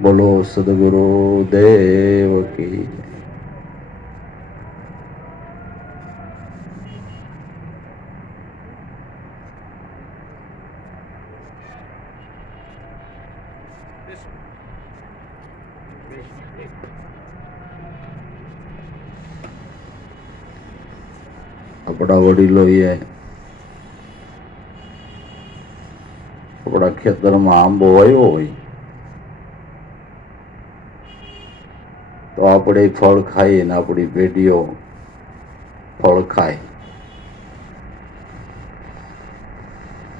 बोलो सदगुरु देव की। अपना वडीलोए अपना खेतर में आंबो वाव्यो होय तो આપણે ફળ ખાઈએ ને આપણી પેઢીઓ ફળ ખાય,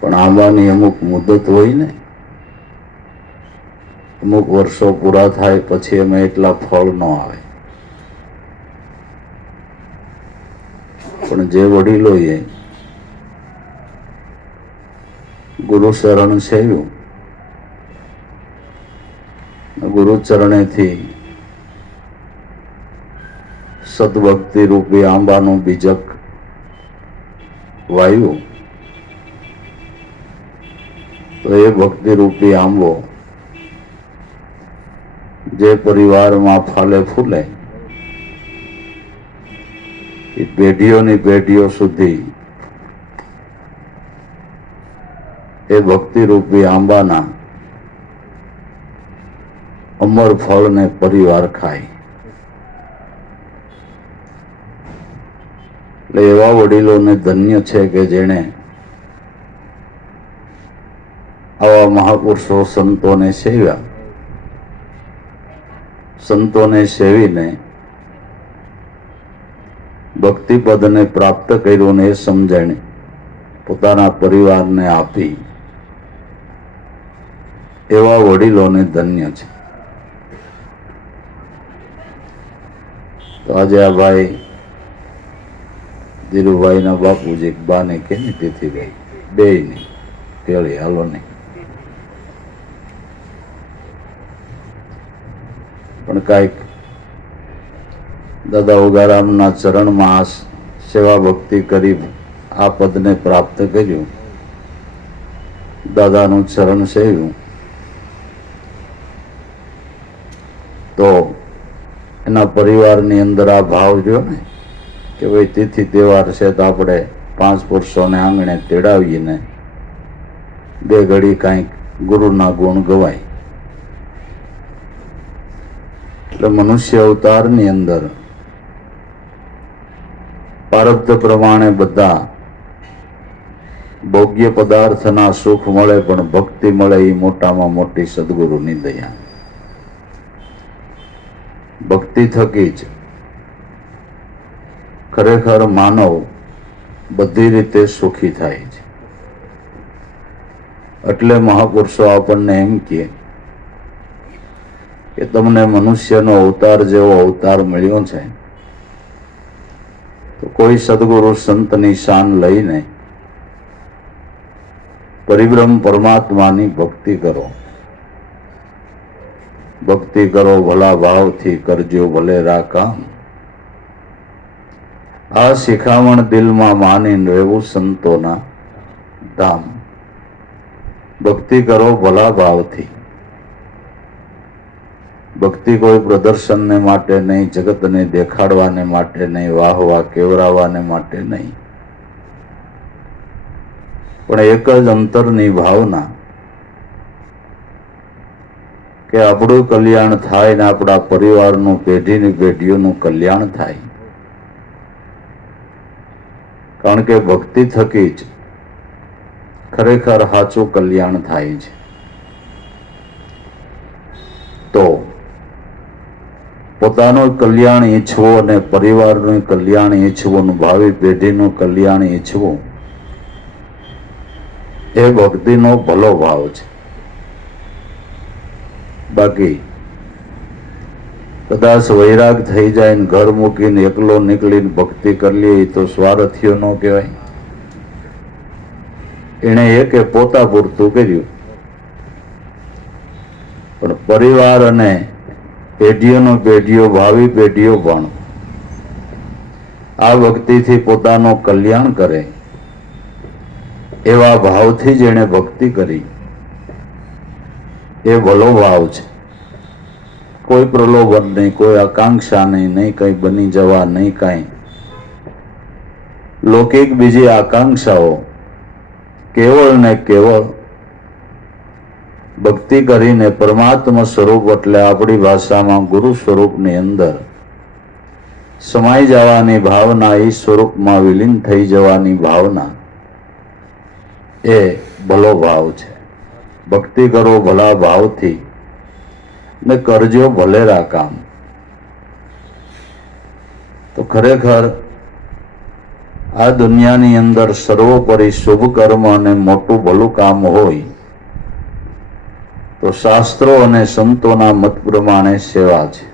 પણ આંબાની અમુક મુદત હોય ને, અમુક વર્ષો પૂરા થાય પછી એમાં એટલા ફળ ન આવે. પણ જે વડીલોએ ગુરુ શરણ સેવ્યું, ગુરુ ચરણેથી સદભક્તિ રૂપી આંબાનું બીજક વાવ્યું, તો એ ભક્તિ રૂપી આંબો જે પરિવારમાં ફાલે ફૂલે એ પેઢીઓની પેઢીઓ સુધી એ ભક્તિ રૂપી આંબાના અમર ફળને પરિવાર ખાય. એટલે એવા વડીલોને ધન્ય છે કે જેણે આવા મહાપુરુષો સંતોને સેવ્યા, સંતોને સેવીને ભક્તિપદને પ્રાપ્ત કર્યું ને એ સમજણ પોતાના પરિવારને આપી. એવા વડીલોને ધન્ય છે. તો આજે આ ભાઈ ધીરુભાઈના બાપુજી બાને કેની તિથિભાઈ બે ની કેળી હાલો નહીં, પણ કાંઈક દાદા ઉગારામના ચરણમાં સેવા ભક્તિ કરી આ પદને પ્રાપ્ત કર્યું, દાદાનું ચરણ સેવ્યું, તો એના પરિવારની અંદર આ ભાવ જો ને કે ભાઈ તિથિ તહેવાર છે તો આપણે 5 પુરુષોને આંગણે તેડાવીને બે ઘડી કાંઈક ગુરુના ગુણ ગવાય. એટલે મનુષ્ય અવતારની અંદર પ્રારબ્ધ પ્રમાણે બધા ભોગ્ય પદાર્થના સુખ મળે, પણ ભક્તિ મળે એ મોટામાં મોટી સદગુરુની દયા. ભક્તિ થકી જ ખરેખર માનવ બધી રીતે સુખી થાય છે. એટલે મહાપુરુષો આપણને એમ કહે કે તમને મનુષ્યનો અવતાર જેવો અવતાર મળ્યો છે તો કોઈ સદગુરુ સંતની શાન લઈને પરિબ્રહ્મ પરમાત્માની ભક્તિ કરો. ભક્તિ કરો ભલા ભાવથી, કરજો ભલેરા કામ. આ શિખામણ દિલમાં માનીને રહેવું સંતોના ધામ. ભક્તિ કરો ભલા ભાવથી. ભક્તિ કોઈ પ્રદર્શનને માટે નહીં, જગતને દેખાડવાને માટે નહીં, વાહવા કેવરાવાને માટે નહીં, પણ એક જ અંતરની ભાવના કે આપણું કલ્યાણ થાય ને આપણા પરિવારનું, પેઢીની પેઢીઓનું કલ્યાણ થાય. કારણ કે ભક્તિ થકી જ ખરેખર સાચું કલ્યાણ થાય છે. તો પોતાનું કલ્યાણ ઈચ્છવું અને પરિવારનું કલ્યાણ ઈચ્છવું, ભાવિ પેઢીનું કલ્યાણ ઈચ્છવું એ ભક્તિનો ભલો ભાવ છે. બાકી કદાચ વૈરાગ થઈ જાય ને ઘર મૂકીને એકલો નીકળીને ભક્તિ કરી લે તો સ્વાર્થીઓ ન કહેવાય. એને એકે પોતા પૂરતું કર્યું, પણ પરિવાર અને પેઢીઓનો પેઢીઓ, ભાવિ પેઢીઓ પણ આ ભક્તિથી પોતાનું કલ્યાણ કરે એવા ભાવથી જેણે ભક્તિ કરી એ ભલો ભાવ છે. કોઈ પ્રલોભન નહીં, કોઈ આકાંક્ષા નહીં, નહીં કંઈ બની જવા, નહીં કાંઈ લૌકિક બીજી આકાંક્ષાઓ, કેવળ ને કેવળ ભક્તિ કરીને પરમાત્મા સ્વરૂપ એટલે આપણી ભાષામાં ગુરુ સ્વરૂપની અંદર સમાઈ જવાની ભાવના, એ સ્વરૂપમાં વિલીન થઈ જવાની ભાવના, એ ભલો ભાવ છે. ભક્તિ કરો ભલા ભાવથી ને કરજો ભલેરા કામ. તો ખરેખર આ દુનિયાની અંદર સર્વોપરી શુભ કર્મ અને મોટું ભલું કામ હોય તો શાસ્ત્રો અને સંતોના મત પ્રમાણે સેવા છે.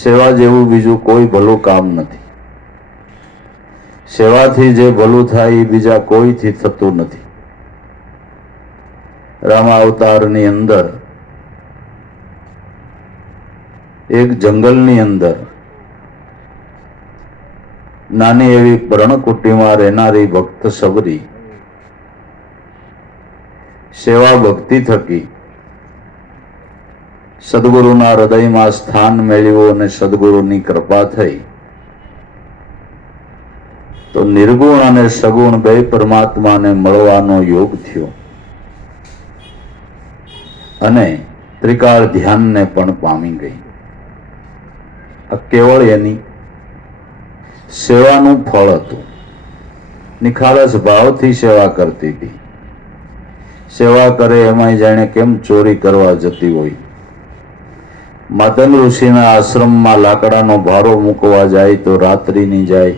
સેવા જેવું બીજું કોઈ ભલું કામ નથી. સેવાથી જે ભલું થાય એ બીજા કોઈથી થતું નથી. રામા અવતારની અંદર એક જંગલની અંદર નાની એવી પર્ણકુટીમાં રહેનારી ભક્ત સબરી સેવા ભક્તિ થકી સદગુરુના હૃદયમાં સ્થાન મેળવ્યું અને સદગુરુની કૃપા થઈ તો નિર્ગુણ અને સગુણ બે પરમાત્માને મળવાનો યોગ થયો અને ત્રિકાળ ધ્યાનને પણ પામી ગઈ. આ કેવળ એની સેવાનું ફળ હતું. નિખાલસ ભાવથી સેવા કરતી હતી. સેવા કરે એમાં જાણે કેમ ચોરી કરવા જતી હોય. માતંગ ઋષિના આશ્રમમાં લાકડાનો ભારો મૂકવા જાય તો રાત્રિની જાય,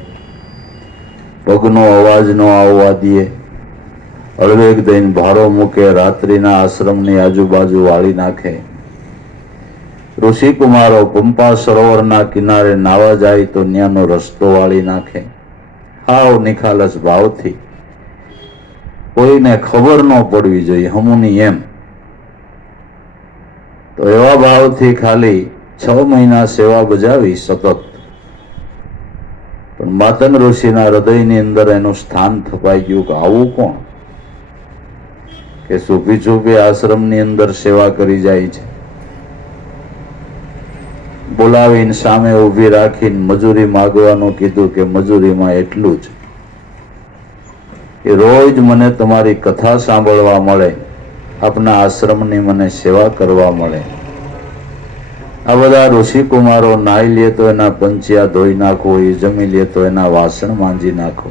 પગનો અવાજ ન આવવા દે, હળવેગ દઈને ભારો મૂકે, રાત્રિના આશ્રમની આજુબાજુ વાળી નાખે. ઋષિકુમારો પંપા સરોવરના કિનારે નાવા જાય તો ત્યાંનો રસ્તો વાળી નાખે. હાવ નિખાલસ ભાવથી, કોઈને ખબર ન પડવી જોઈએ હમુની એમ. તો એવા ભાવથી ખાલી 6 મહિના સેવા બજાવી સતત. પણ માતંગ ઋષિના હૃદયની અંદર એનું સ્થાન થપાઈ ગયું કે આવું કોણ કે છુપી છુપી આશ્રમની અંદર સેવા કરી જાય છે. બોલાવીને સામે ઊભી રાખીને મજૂરી માગવાનું કીધું કે મજૂરીમાં એટલું જ કે રોજ મને તમારી કથા સાંભળવા મળે, આપના આશ્રમની મને સેવા કરવા મળે. આ બધા ઋષિકુમારો નાઈ લે તો એના પંચિયા ધોઈ નાખો, એ જમી લે તો એના વાસણ માંજી નાખો.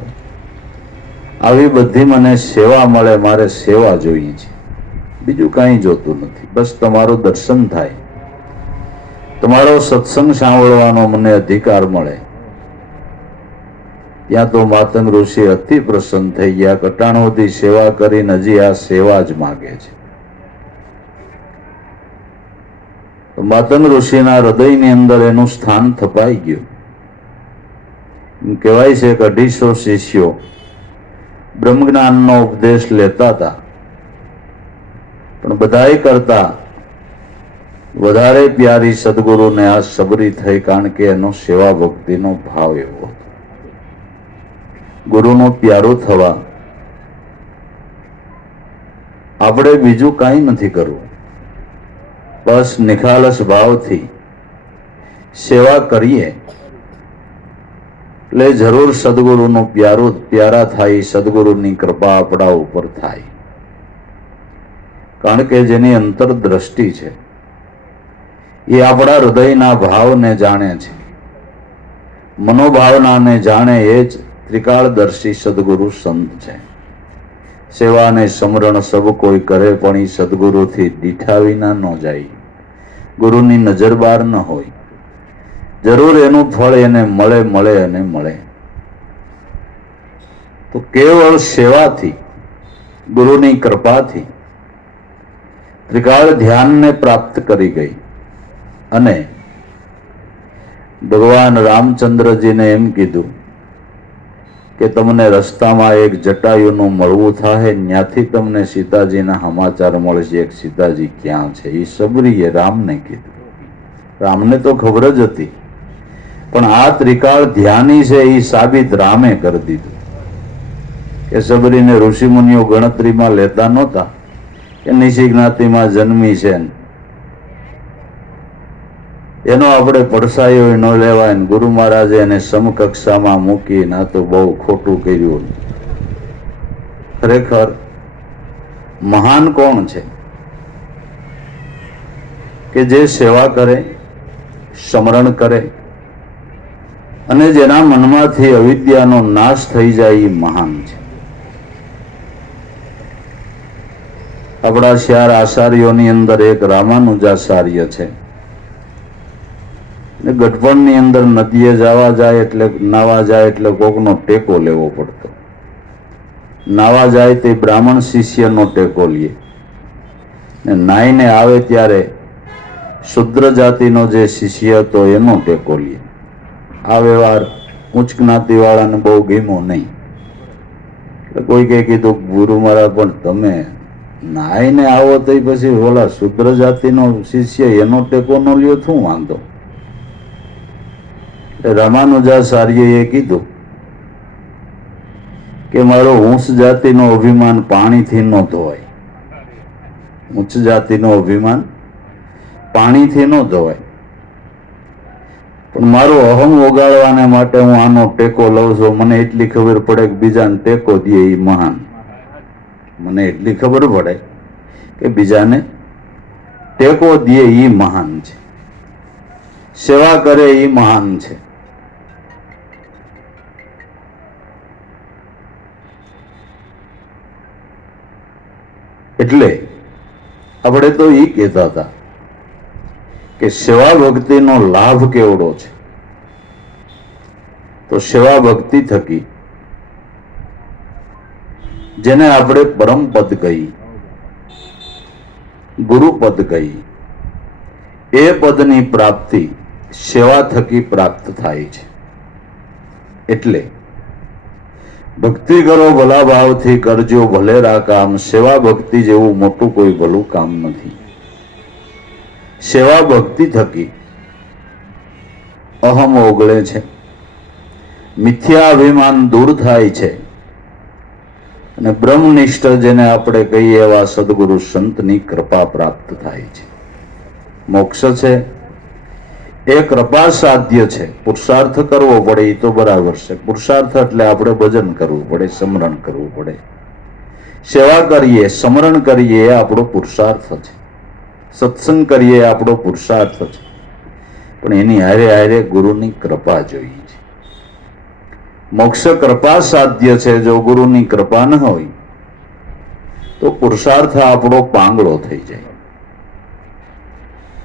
આવી બધી મને સેવા મળે, મારે સેવા જોઈએ છે, બીજું કાંઈ જોતું નથી. બસ તમારું દર્શન થાય, તમારો સત્સંગ સાંભળવાનો મને અધિકાર મળે. ત્યાં તો માતંગ ઋષિ અતિ પ્રસન્ન થઈ ગયા. કટાણોથી સેવા કરીને હજી આ સેવા જ માગે છે. તો માતંગ ઋષિના હૃદયની અંદર એનું સ્થાન થપાઈ ગયું. કહેવાય છે કે 250 શિષ્યો બ્રહ્મજ્ઞાનનો ઉપદેશ લેતા હતા, પણ બધાય કરતા વધારે પ્યારી સદગુરુને આ સબરી થઈ, કારણ કે એનો સેવા ભક્તિનો ભાવ એવો હતો. ગુરુનું પ્યારું થવા આપણે બીજું કાંઈ નથી કરવું, બસ નિખાલસ ભાવથી સેવા કરીએ એટલે જરૂર સદગુરુનું પ્યારા થાય, સદગુરુની કૃપા આપણા ઉપર થાય. કારણ કે જેની અંતરદ્રષ્ટિ છે એ આપણા હૃદયના ભાવને જાણે છે, મનોભાવનાને જાણે. એ જ ત્રિકાળદર્શી સદગુરુ સંત છે. સેવા અને સમરણ સબ કોઈ કરે, પણ એ સદગુરુથી દીઠા વિના ન જાય, ગુરુની નજર બહાર ન હોય. જરૂર એનું ફળ એને મળે મળે અને મળે. તો કેવળ સેવાથી, ગુરુની કૃપાથી ત્રિકાળ ધ્યાનને પ્રાપ્ત કરી ગઈ અને ભગવાન રામચંદ્રજીને એમ કીધું કે તમને રસ્તામાં એક જટાયુનું મળવું થાય, ત્યાંથી તમને સીતાજીના સમાચાર મળશે એક સીતાજી ક્યાં છે. એ સબરીએ રામને કીધું. રામને તો ખબર જ હતી, પણ આ ત્રિકાળ ધ્યાની છે એ સાબિત રામે કરી દીધું કે સબરીને ઋષિમુનિઓ ગણતરીમાં લેતા નહોતા કે નીચી જ્ઞાતિમાં જન્મી છે, એનો આપણે પડસાયો ન લેવાય ને ગુરુ મહારાજે એને સમકક્ષામાં મૂકીને આ તો બહુ ખોટું કર્યું. ખરેખર મહાન કોણ છે કે જે સેવા કરે, સ્મરણ કરે અને જેના મનમાંથી અવિદ્યાનો નાશ થઈ જાય એ મહાન છે. આપણા 4 આચાર્યોની અંદર એક રામાનુજાચાર્ય છે. ગઢપણની અંદર નદીએ જવા જાય એટલે નાવા જાય એટલે કોકનો ટેકો લેવો પડતો. નાવા જાય તે બ્રાહ્મણ શિષ્યનો ટેકો લે ને નાઈને આવે ત્યારે શુદ્ર જાતિનો જે શિષ્ય હતો એનો ટેકો લે. આ વ્યવહાર ઉચ્ચ જ્ઞાતિવાળાને બહુ ગમ્યો નહીં. એટલે કોઈ કઈ કીધું ગુરુ મહારાજ પણ તમે નાઈને આવો તો પછી ઓલા શુદ્ર જાતિનો શિષ્ય એનો ટેકો ન લ્યો શું વાંધો? રામાનુજાચાર્યએ કીધું કે મારો ઉચ્ચ જાતિનો અભિમાન પાણીથી ન ધોવાય. ઉચ્ચ જાતિનો અભિમાન પાણીથી ન ધોવાય, પણ મારો અહમ ઓગાળવાને માટે હું આનો ટેકો લઉં છું. મને એટલી ખબર પડે કે બીજાને ટેકો દે એ મહાન. મને એટલી ખબર પડે કે બીજાને ટેકો દે એ મહાન છે, સેવા કરે એ મહાન છે. એટલે આપણે તો એ કહેતા હતા કે સેવા ભક્તિનો લાભ કેવડો છે. તો સેવા ભક્તિ થકી જેને આપણે પરમ પદ કહી, ગુરુ પદ કહી, એ પદની પ્રાપ્તિ સેવા થકી પ્રાપ્ત થાય છે. એટલે ભક્તિ કરો ભલા ભાવથી, કરજો ભલેરા કામ. સેવા ભક્તિ જેવું મોટું કોઈ ભલું કામ નથી. સેવા ભક્તિ થકી અહમ ઓગળે છે, મિથ્યા અભિમાન દૂર થાય છે અને બ્રહ્મનિષ્ઠ જેને આપણે કહીએ એવા સદગુરુ સંતની કૃપા પ્રાપ્ત થાય છે. મોક્ષ છે એ કૃપા સાધ્ય છે. પુરુષાર્થ કરવો પડે એ તો બરાબર છે. પુરુષાર્થ એટલે આપણે ભજન કરવું પડે, સ્મરણ કરવું પડે, સેવા કરીએ, સ્મરણ કરીએ એ આપણો પુરુષાર્થ છે. સત્સંગ કરીએ એ આપણો પુરુષાર્થ છે. પણ એની હારે હારે ગુરુની કૃપા જોઈએ છે. મોક્ષ કૃપા સાધ્ય છે. જો ગુરુની કૃપા ન હોય તો પુરુષાર્થ આપણો પાંગળો થઈ જાય.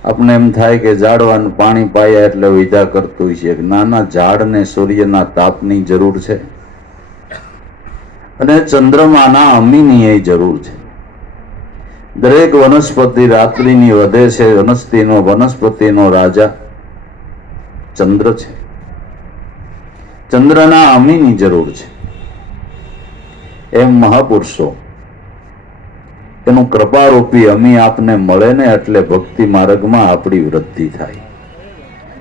આપણે એમ થાય કે ઝાડવાનું પાણી પાયા એટલે વિધા કરતું હોય છે. નાના ઝાડને સૂર્યના તાપની જરૂર છે અને ચંદ્રમાના અમીની જરૂર છે. દરેક વનસ્પતિ રાત્રિની વધે છે. વનસ્પતિનો રાજા ચંદ્ર છે. ચંદ્રના અમીની જરૂર છે. એમ મહાપુરુષો એનું કૃપારૂપી અમી આપને મળે ને એટલે ભક્તિ માર્ગમાં આપણી વૃદ્ધિ થાય.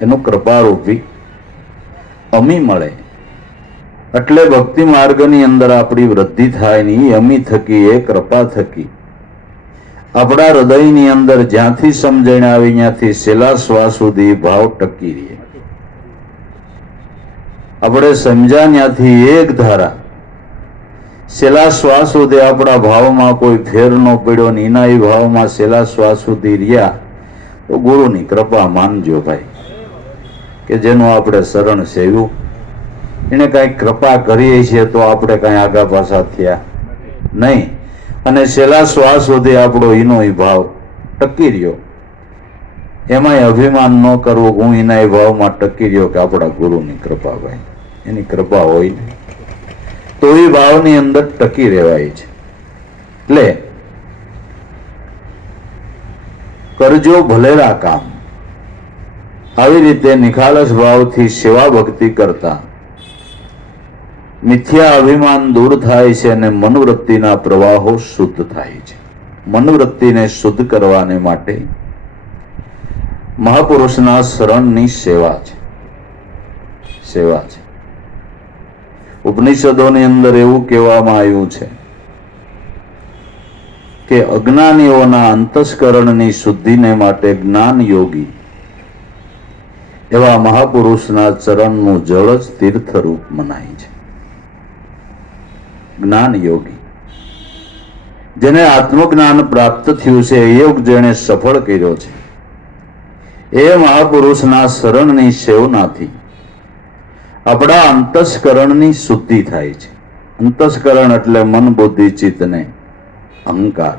એનું કૃપારૂપી અમી મળે એટલે ભક્તિ માર્ગની અંદર આપણી વૃદ્ધિ થાય ને એ અમી થકી, એ કૃપા થકી આપણા હૃદયની અંદર જ્યાંથી સમજણ આવી ત્યાંથી છેલ્લા શ્વાસ સુધી ભાવ ટકી રહે. આપણે સમજ્યા ત્યાંથી એક ધારા છેલ્લા શ્વાસ સુધી આપણા ભાવમાં કોઈ ફેર ન પડ્યો ને એના ભાવમાં છેલ્લા શ્વાસ સુધી રહ્યા તો ગુરુની કૃપા માનજો ભાઈ, કે જેનું આપણે શરણ સેવ્યું એને કાંઈ કૃપા કરીએ છીએ તો આપણે કાંઈ આગા પાછા થયા નહીં. અને છેલ્લા શ્વાસ સુધી આપણો એનો ભાવ ટકી રહ્યો. એમાંય અભિમાન ન કરવું, હું એના ભાવમાં ટકી રહ્યો કે આપણા ગુરુની કૃપા ભાઈ, એની કૃપા હોય ને તો એ ભાવની અંદર ટકી રહેવાય છે. એટલે કરજો ભલેરા કામ. આવી રીતે નિખાલસ ભાવથી સેવા ભક્તિ કરતા મિથ્યા અભિમાન દૂર થાય છે અને મનવૃત્તિના પ્રવાહો શુદ્ધ થાય છે. મનવૃત્તિને શુદ્ધ કરવાને માટે મહાપુરુષના શરણની સેવા છે. સેવા છે. ઉપનિષદોની અંદર એવું કહેવામાં આવ્યું છે કે અજ્ઞાનીઓના અંતસ્કરણની શુદ્ધિને માટે જ્ઞાન યોગી એવા મહાપુરુષના ચરણનું જળ જ તીર્થરૂપ મનાય છે. જ્ઞાન યોગી, જેને આત્મજ્ઞાન પ્રાપ્ત થયું છે, એ યોગ જેણે સફળ કર્યો છે, એ મહાપુરુષના શરણની સેવનાથી આપણા અંતસ્કરણની શુદ્ધિ થાય છે. અંતસ્કરણ એટલે મન, બુદ્ધિ, ચિત્ત ને અહંકાર.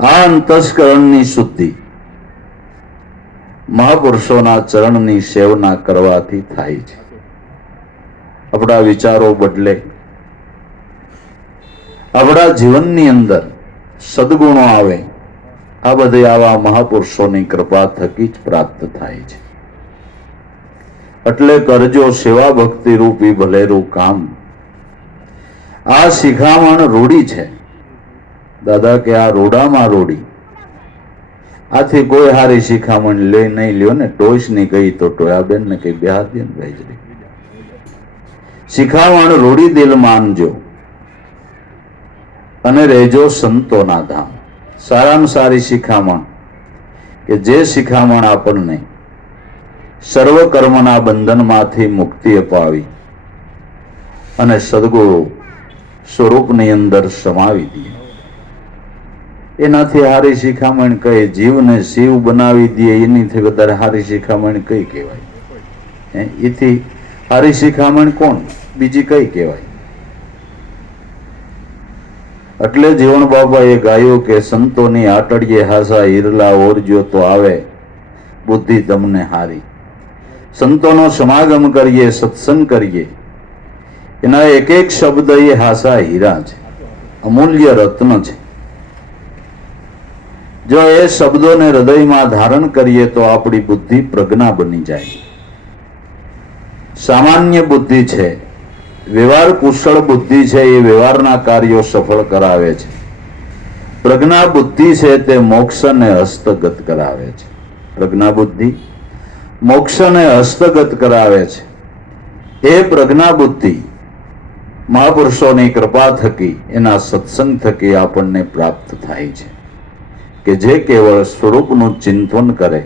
આ અંતસ્કરણની શુદ્ધિ મહાપુરુષોના ચરણની સેવના કરવાથી થાય છે. આપણા વિચારો બદલે, આપણા જીવનની અંદર સદગુણો આવે. આ બધે આવા મહાપુરુષોની કૃપા થકી જ પ્રાપ્ત થાય છે. એટલે કરજો સેવા ભક્તિ રૂપી ભલેરું કામ. આ શિખામણ રૂઢી છે. દાદા કે આ રોડામાં રૂઢી. આથી કોઈ હારી શિખામણ લે નહીં લ્યો ને. ટોઈસ ની કહી તો ટોયાબેન ને કઈ બેહાદીન ભેજરી. શિખામણ રૂઢી દિલ માનજો અને રહેજો સંતોના ધામ. સારામાં સારી શિખામણ કે જે શિખામણ આપણને સર્વ કર્મના બંધનમાંથી મુક્તિ અપાવી અને સદગુરુ સ્વરૂપની અંદર સમાવી દે. એનાથી હારી શિખામણ કઈ, જીવને શિવ બનાવી દે એનીથી વધારે હારી શિખામણ કઈ કહેવાય? એથી હારી શિખામણ કોણ બીજી કઈ કહેવાય? એટલે જીવણ બાબાએ ગાયું કે સંતોની આટડીએ હાસા હિરલા ઓરજો તો આવે બુદ્ધિ તમને હારી. સંતોનો સમાગમ કરીએ, સત્સંગ કરીએ, એના એક એક શબ્દ એ હાસા હીરા છે, અમૂલ્ય રત્ન છે. જો એ શબ્દોને હૃદયમાં ધારણ કરીએ તો આપણી બુદ્ધિ પ્રજ્ઞા બની જાય. સામાન્ય બુદ્ધિ છે, વ્યવહાર કુશળ બુદ્ધિ છે, એ વ્યવહારના કાર્યો સફળ કરાવે છે. પ્રજ્ઞા બુદ્ધિ છે તે મોક્ષને હસ્તગત કરાવે છે. પ્રજ્ઞા બુદ્ધિ મોક્ષને હસ્તગત કરાવે છે. એ પ્રજ્ઞા બુદ્ધિ મહાપુરુષોની કૃપા થકી, એના સત્સંગ થકી આપણને પ્રાપ્ત થાય છે. કે જે કેવળ સ્વરૂપનું ચિંતન કરે,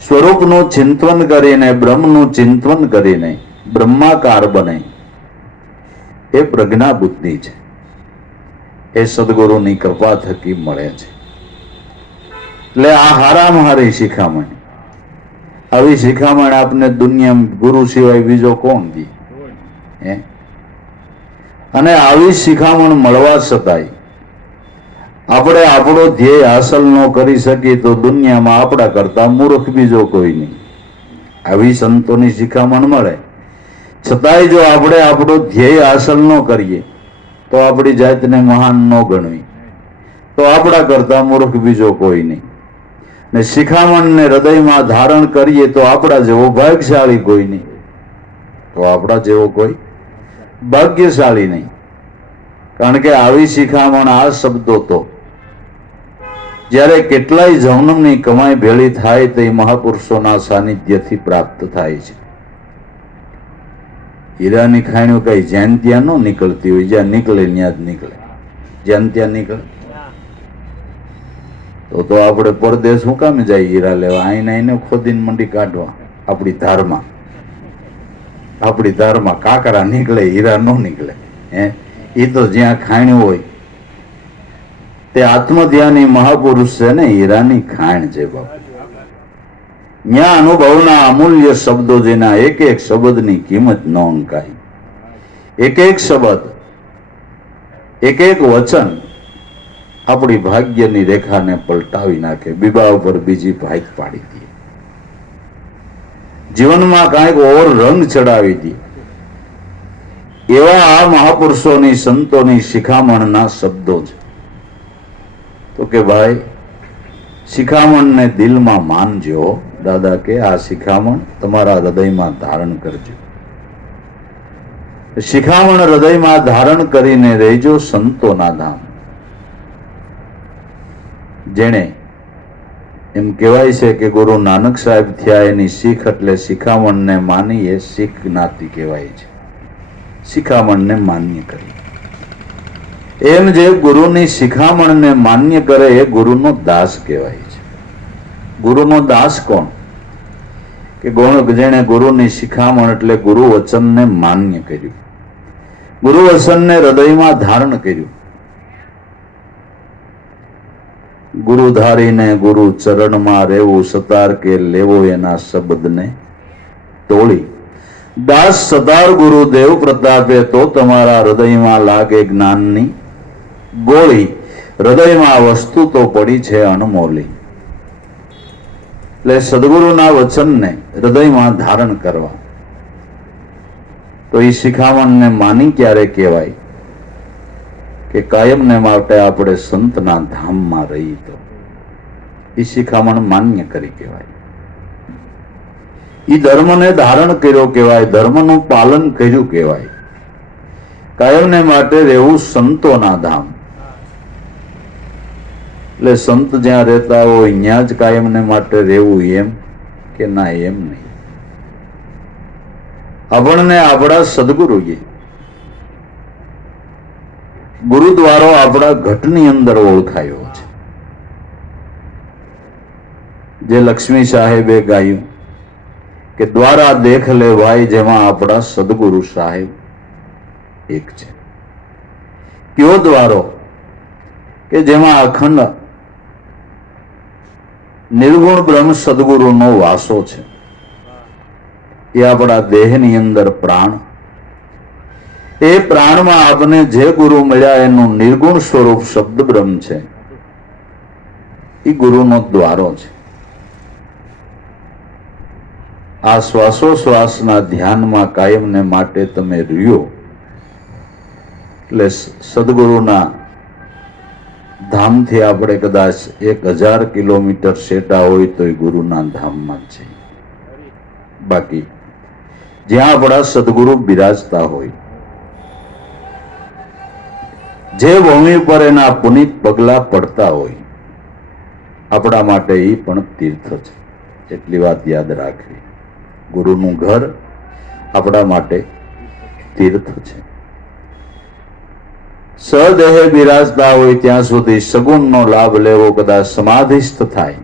સ્વરૂપનું ચિંતન કરીને, બ્રહ્મનું ચિંતન કરીને બ્રહ્માકાર બને, એ પ્રજ્ઞા બુદ્ધિ છે. એ સદગુરુની કૃપા થકી મળે છે. એટલે આ હારામાં હારી શિખામણ. આવી શિખામણ આપને દુનિયા ગુરુ સિવાય બીજો કોણ દે? અને આવી શિખામણ મળવા છતાંય આપણે આપણો ધ્યેય હાંસલ ન કરી શકીએ તો દુનિયામાં આપણા કરતા મૂર્ખ બીજો કોઈ નહીં. આવી સંતોની શિખામણ મળે છતાંય જો આપણે આપણો ધ્યેય હાંસલ ન કરીએ તો આપણી જાતને મહાન ન ગણવી, તો આપણા કરતા મૂર્ખ બીજો કોઈ નહીં. ને શિખામણને હૃદયમાં ધારણ કરીએ તો આપણા જેવો ભાગ્યશાળી કોઈ નહીં, તો આપણા જેવો કોઈ ભાગ્યશાળી નહીં. કારણ કે આવી શિખામણ, આ શબ્દો તો જ્યારે કેટલાય જન્મની કમાઈ ભેળી થાય તે મહાપુરુષોના સાનિધ્યથી પ્રાપ્ત થાય છે. હીરાની ખાણીઓ કઈ જ્યાં ત્યાં ન નીકળતી હોય, જ્યાં નીકળે ત્યાં જ નીકળે, જ્યાં ત્યાં નીકળે. તો આપણે પરદેશ શું કામ જાય હીરા લેવા? આઈને આઈને ખોદીને મંડી કાઢવા. આપણી ધારમાં કાકરા નીકળે, હીરા ન નીકળે. એ તો જ્યાં ખાણ્યું હોય તે આત્મધ્યાની મહાપુરુષ છે ને, હીરાની ખાણ છે બાપુ. ત્યાં અનુભવના અમૂલ્ય શબ્દો, જેના એક એક શબ્દની કિંમત ન અંકાય. એક એક શબ્દ, એક એક વચન આપણી ભાગ્યની રેખાને પલટાવી નાખે, બીબા ઉપર બીજી ભાગ પાડી દે, જીવનમાં કાંઈક ઓર રંગ ચડાવી દે. એવા આ મહાપુરુષોની, સંતોની શિખામણના શબ્દો છે. તો કે ભાઈ, શિખામણને દિલમાં માનજો. દાદા કે આ શિખામણ તમારા હૃદયમાં ધારણ કરજો. શિખામણ હૃદયમાં ધારણ કરીને રહેજો સંતોના ધામ. જેણે, એમ કહેવાય છે કે ગુરુ નાનક સાહેબ થયા એની શીખ એટલે શિખામણને માની, એ શીખ જ્ઞાતિ કહેવાય છે. શિખામણને માન્ય કરી. એમ જે ગુરુની શિખામણને માન્ય કરે એ ગુરુનો દાસ કહેવાય છે. ગુરુનો દાસ કોણ? કે કે ગોણક જેણે ગુરુની શિખામણ એટલે ગુરુ વચનને માન્ય કર્યું, ગુરુ વચનને હૃદયમાં ધારણ કર્યું, ગુરુ ધારીને ગુરુ ચરણમાં રહેવું, સતાર કે લેવો એના શબ્દને તોડી, દાસ સતાર ગુરુદેવ પ્રતાપે તો તમારા હૃદયમાં લાગે જ્ઞાનની ગોળી, હૃદયમાં વસ્તુ તો પડી છે અનમોલી. એટલે સદગુરુના વચનને હૃદયમાં ધારણ કરવા, તો એ શિખામણને માની ક્યારે કહેવાય કે કાયમને માટે આપણે સંતના ધામમાં રહી, તો એ શિખામણ માન્ય કરી કહેવાય. એ ધર્મને ધારણ કર્યો કહેવાય, ધર્મનું પાલન કર્યું કહેવાય. કાયમને માટે રહેવું સંતોના ધામ. એટલે સંત જ્યાં રહેતા હોય ત્યાં જ કાયમને માટે રહેવું, એમ કે ના? એમ નહીં. આપણને આપણા સદગુરુએ ગુરુદ્વારો આપણા ઘટની અંદર ઓળખાયો છે. જે લક્ષ્મી સાહેબે ગાયું કે દ્વારા દેખ લે ભાઈ, જેમાં આપણા સદગુરુ સાહેબ એક છે. કયો દ્વારો? કે જેમાં અખંડ નિર્ગુણ બ્રહ્મ સદગુરુનો વાસો છે. એ આપણા દેહની અંદર પ્રાણ, એ પ્રાણમાં આપને જે ગુરુ મળ્યા એનું નિર્ગુણ સ્વરૂપ શબ્દ બ્રહ્મ છે. એ ગુરુનો દ્વારો છે. આ શ્વાસોશ્વાસના ધ્યાનમાં કાયમને માટે તમે રહ્યો એટલે સદગુરુના ધામથી આપણે કદાચ 1000 કિલોમીટર સેટા હોય તો એ ગુરુના ધામમાં છે. બાકી જ્યાં આપણા સદગુરુ બિરાજતા હોય, જે ભૂમિ પર એના પુનિત પગલા પડતા હોય, આપણા માટે એ પણ તીર્થ છે. એટલી વાત યાદ રાખવી. ગુરુનું ઘર આપણા માટે તીર્થ છે. સદેહે બિરાજતા હોય ત્યાં સુધી સગુણનો લાભ લેવો કદાચ સમાધિસ્થ થાય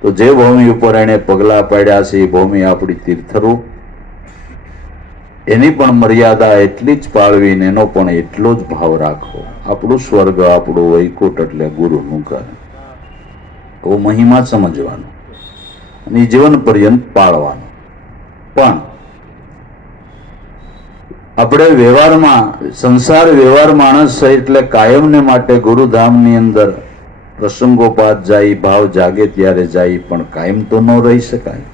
તો જે ભૂમિ ઉપર એને પગલા પાડ્યા છે એ ભૂમિ આપણી તીર્થરૂપ, એની પણ મર્યાદા એટલી જ પાળવી ને એનો પણ એટલો જ ભાવ રાખવો. આપણું સ્વર્ગ, આપણું વૈકુંઠ એટલે ગુરુનું ઘર. એવો મહિમા સમજવાનો અને જીવન પર્યંત પાળવાનો. પણ આપણે વ્યવહારમાં, સંસાર વ્યવહાર માણસ છે એટલે કાયમને માટે ગુરુધામની અંદર પ્રસંગોપાત જાય, ભાવ જાગે ત્યારે જાય, પણ કાયમ તો ન રહી શકાય.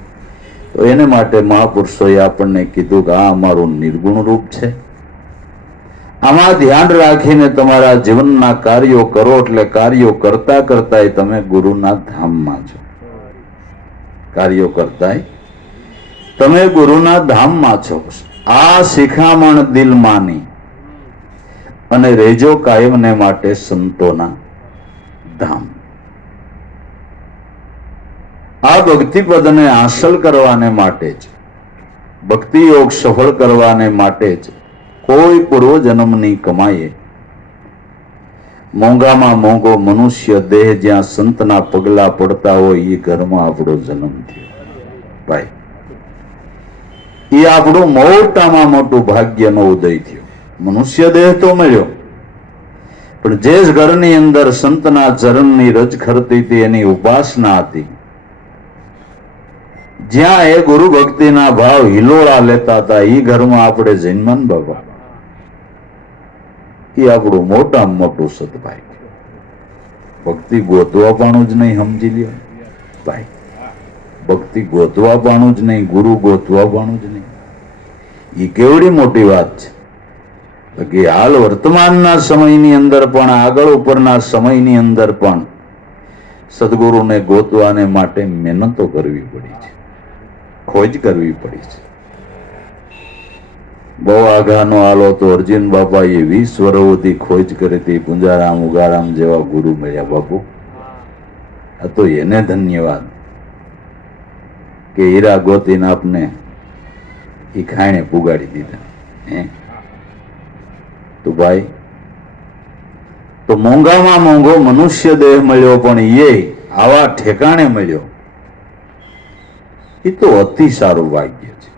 તો એને માટે મહાપુરુષોએ આપણને કીધું કે આ અમારું નિર્ગુણ રૂપ છે, આમાં ધ્યાન રાખીને તમારા જીવનના કાર્યો કરો. એટલે કાર્યો કરતા કરતા તમે ગુરુના ધામમાં છો. કાર્યો કરતા તમે ગુરુના ધામમાં છો. આ શિખામણ દિલ માની અને રેજો કાયમને માટે સંતોના ધામ. આ ભક્તિ પદને હાંસલ કરવાને માટે જ, ભક્તિ યોગ સફળ કરવાને માટે જ કોઈ પૂર્વ જન્મની કમાઈએ મોંઘામાં મોંઘો મનુષ્ય દેહ જ્યાં સંતના પગલા પડતા હોય એ ઘરમાં આપણો જન્મ થયો. ભાઈ, એ આપણું મોટામાં મોટું ભાગ્યનો ઉદય થયો. મનુષ્ય દેહ તો મળ્યો, પણ જે ઘરની અંદર સંતના ચરણની રજ ખરતી હતી, એની ઉપાસના હતી, જ્યાં એ ગુરુ ભક્તિના ભાવ હિલોળા લેતા હતા, એ ઘરમાં આપણે જન્મન બાબા, એ આપણું મોટામાં મોટું સદભાગ્ય. ભક્તિ ગોતવા પાણું જ નહીં, સમજી લ્યો ભાઈ. ભક્તિ ગોતવા પાણું જ નહીં, ગુરુ ગોતવા પાણું જ નહીં. એ કેવડી મોટી વાત છે કે હાલ વર્તમાનના સમયની અંદર પણ, આગળ ઉપરના સમયની અંદર પણ સદગુરુને ગોતવાને માટે મહેનતો કરવી પડી છે, ખોજ કરવી પડી છે. બહુ આઘાનો હાલો તો અર્જુન બાપાએ 20 વર્ષ સુધી ખોજ કરી હતી. પુંજારામ ઉગારામ જેવા ગુરુ મળ્યા બાપુ. આ તો એને ધન્યવાદ કે હીરા ગોતીને આપને એ ખાઈને પુગાડી દીધા. તો ભાઈ, તો મોંઘામાં મોંઘો મનુષ્ય દેહ મળ્યો, પણ એ આવા ઠેકાણે મળ્યો એ તો અતિ સારું ભાગ્ય છે.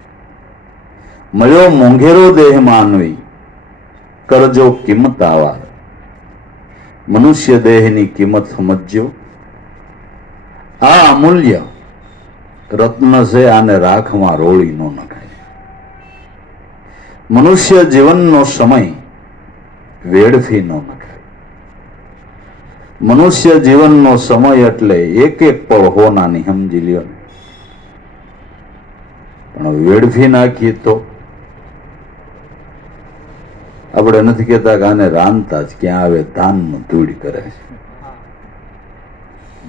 મળ્યો મોંઘેરો દેહ માનવી, કરજો કિંમત આવાર. મનુષ્ય દેહની કિંમત સમજજો. આ અમૂલ્ય રત્ન છે, આને રાખમાં રોળી ન નખાય. મનુષ્ય જીવનનો સમય વેડફી ન નખાય. મનુષ્ય જીવનનો સમય એટલે એક એક પળ હોનાની સમજી લ્યો. પણ વેડફી નાખીએ તો આપણે નથી કહેતા કે આને રાંધતા જ ક્યાં આવે, ધાનનું ધૂળ કરે છે.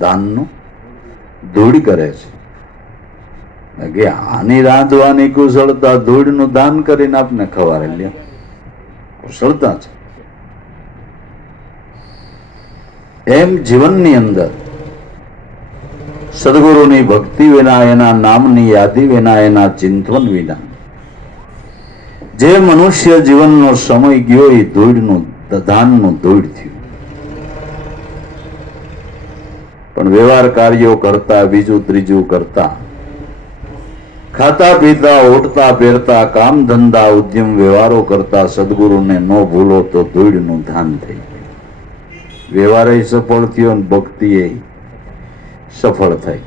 ધાનનું ધૂળ કરે છે કે આની રાંધવાની કુશળતા ધૂળનું દાન કરીને આપને ખવારે લ્યો, કુશળતા છે. એમ જીવનની અંદર સદગુરુની ભક્તિ વિના, એના નામની યાદી વિના, એના ચિંતન વિના જે મનુષ્ય જીવનનો સમય ગયો એ ધૂળનું, ધાનનું ધૂળ થયું. પણ વ્યવહાર કાર્યો કરતા, બીજું ત્રીજું કરતા, ખાતા પીતા, ઉઠતા પહેરતા, કામ ધંધા ઉદ્યમ વ્યવહારો કરતા સદગુરુને ન ભૂલો તો ધૂળનું ધાન થઈ ગયું. વ્યવહાર સફળ થયો અને ભક્તિ એ સફળ થઈ.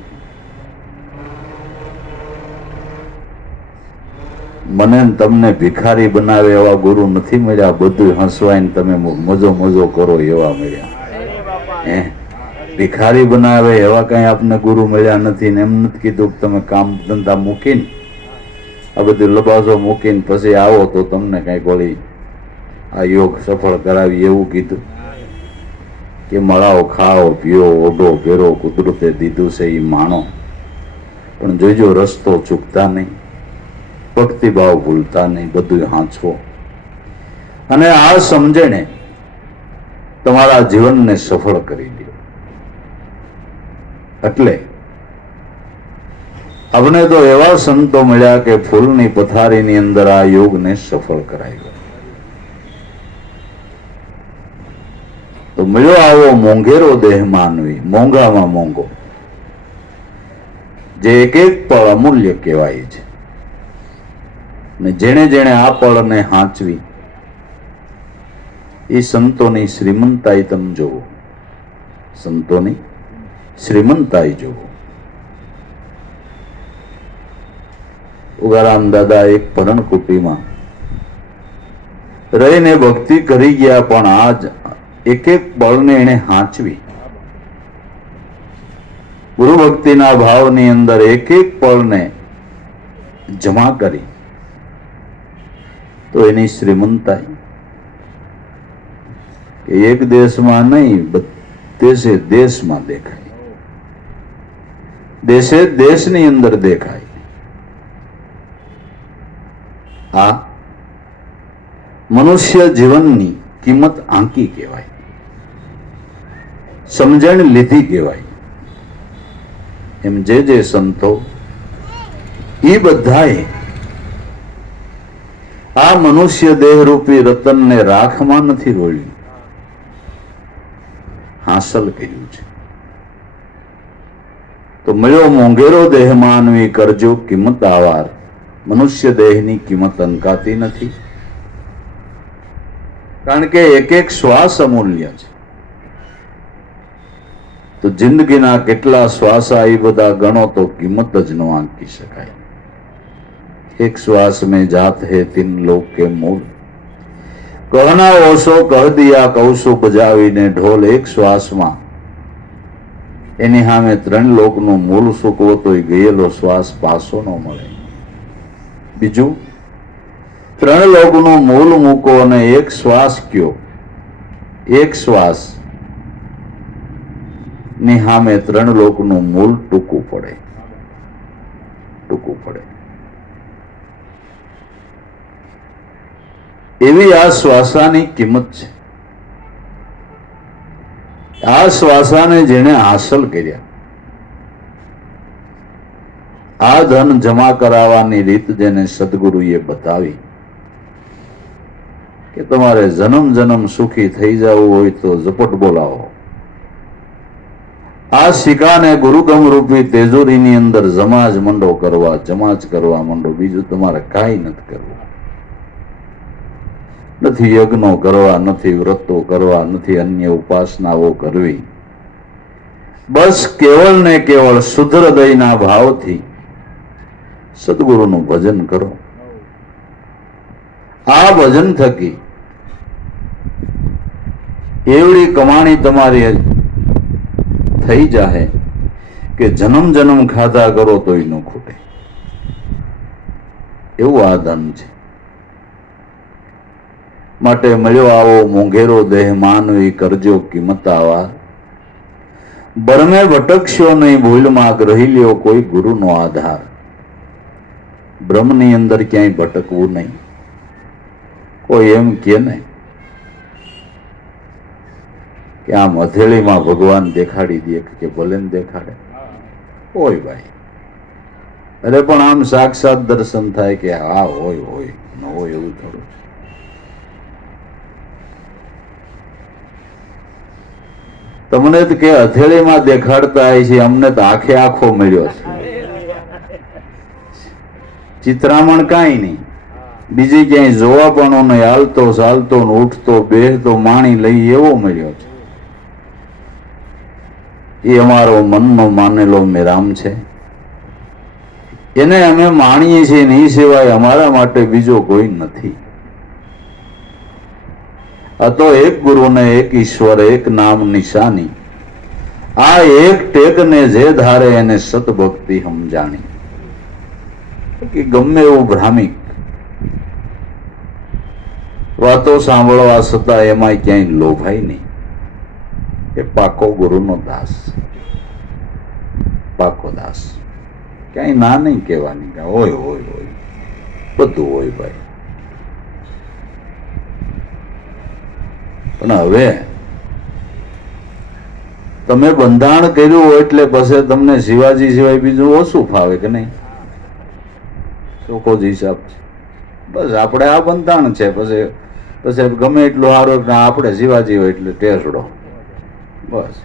મને તમને ભિખારી બનાવે એવા ગુરુ નથી મળ્યા. બધું હસવાઈને તમે મજો મજો કરો એવા મળ્યા. ભિખારી બનાવે એવા કઈ આપને ગુરુ મળ્યા નથી. ને એમ નથી કીધું કે તમે કામ ધંધા મૂકીને, આ બધી લબાસો મૂકીને પછી આવો તો તમને કઈ વળી આ યોગ સફળ કરાવી એવું કીધું. કે મળાવો, ખાઓ, પીઓ, ઓઢો, પહેરો, કુદરતે દીધું છે એ માણો, પણ જોઈજો રસ્તો ચૂકતા નહીં, ભક્તિભાવ ભૂલતા નહીં, બધું હાંચવો. અને આ સમજણે તમારા જીવનને સફળ કરી દો. એટલે આપણે તો એવા સંતો મળ્યા કે ફૂલની પથારીની અંદર આ યોગને સફળ કરાવ્યો. તો મળ્યો આવો મોંઘેરો દેહ માનવી, મોંઘામાં મોંઘો, જે એક એક પળ અમૂલ્ય કહેવાય છે. ને જેણે જેણે આ પળને હાંચવી એ સંતોની શ્રીમંતાઈ તમે જોવો, સંતોની શ્રીમંતાઈ જોવો. ઉગારામ દાદા એક પરણકુટીમાં રહીને ભક્તિ કરી ગયા, પણ આજ એક એક પળને એને હાંચવી. ગુરુ ભક્તિના ભાવની અંદર એક એક પળને જમા કરી તો એની શ્રીમંતાઈ કે એક દેશમાં નહીં, દેશે દેશમાં દેખાય, દેશે દેશની અંદર દેખાય. આ મનુષ્ય જીવનની કિંમત આંકી કહેવાય, સમજણ લીધી કહેવાય. એમ જે સંતો એ બધાએ આ મનુષ્ય દેહરૂપી રતનને રાખમાં નથી રોળ્યું, હાંસલ કર્યું છે. તો મળ્યો મોંઘેરો દેહ માનવી, કરજો કિંમત આવાર. મનુષ્ય દેહની કિંમત અંકાતી નથી, કારણ કે એક એક શ્વાસ અમૂલ્ય છે. તો જિંદગીના કેટલા શ્વાસા એ બધા ગણો તો કિંમત જ ન આંકી શકાય. એક શ્વાસ में जात है तीन लोक के मूल, कहना ओसो कह दिया कौशो बजावीने ढोल. એક શ્વાસમાં એની સામે ત્રણ લોકનું મૂળ સૂકવો તો એ ગયેલો શ્વાસ પાછો ન મળે. બીજું, ત્રણ લોકનું મૂળ મૂકો અને એક શ્વાસ કયો, એક શ્વાસ ની સામે ત્રણ લોકનું મૂળ ટૂંકું પડે, ટૂંકું પડે. એવી આ શ્વાસાની કિંમત છે. આ શ્વાસાને જેને હાંસલ કર્યા, આ ધન જમા કરાવવાની રીત જેને સદગુરુએ બતાવી કે તમારે જન્મ જન્મ સુખી થઈ જવું હોય તો ઝપટ બોલાવો, આ સિક્કાને ગુરુગમ રૂપી તેજોરીની અંદર જમા જ કરવા માંડો. બીજું તમારે કાંઈ નથી કરવું. નથી યજ્ઞો કરવા, નથી વ્રતો કરવા, નથી અન્ય ઉપાસનાઓ કરવી. બસ કેવળ ને કેવળ શુદ્ધ હૃદયના ભાવથી સદગુરુનું ભજન કરો. આ ભજન થકી એવડી કમાણી તમારી થઈ જાહે કે જન્મ જન્મ ખાધા કરો તોય ન ખૂટે. એવું આ ધન છે. માટે મળ્યો આવો મોંઘેરો દેહ માનવી કરજો કિંમત આવા. બરમે ભટકશો નહીં ભૂલમાં ગ્રહી લ્યો કોઈ ગુરુનો આધાર. બ્રહ્મની અંદર ક્યાંય ભટકવું નહીં. કોઈ એમ કે ને કે આમ હથેળીમાં ભગવાન દેખાડી દે કે ભલે ને દેખાડે. હોય ભાઈ, અરે પણ આમ સાક્ષાત દર્શન થાય કે હા હોય ન હોય એવું થોડું છે. તમને તો કે હથેળીમાં દેખાડતા હોય છે, અમને તો આખે આખો મળ્યો છે. ચિત્રામણ કાંઈ નહીં, બીજી ક્યાંય જોવા પણ નહીં, હાલતો ચાલતો ઉઠતો બેહતો માણી લઈ એવો મળ્યો છે. એ અમારો મનનો માનેલો મેરામ છે. એને અમે માણીએ છીએ ને એ સિવાય અમારા માટે બીજો કોઈ નથી. આ તો એક ગુરુ ને એક ઈશ્વર, એક નામ નિશાની. આ એક ટેકને જે ધારે એને સતભક્તિ સમજાણી. કે ગમે એવું ભ્રામિક વાતો સાંભળવા છતાં એમાં ક્યાંય લોભાય નહીં. એ પાકો ગુરુનો દાસ, પાકો દાસ. ક્યાંય ના નહીં કહેવાની કે હોય બધું હોય ભાઈ. પણ હવે તમે બંધાણ કર્યું હોય એટલે પછી તમને શિવાજી સિવાય બીજું ઓછું ફાવે કે નહીં? ચોખ્ખો જ હિસાબ છે. બસ આપણે આ બંધાણ છે, પછી ગમે એટલું સારું આપણે શિવાજી હોય એટલે ટેસડો. બસ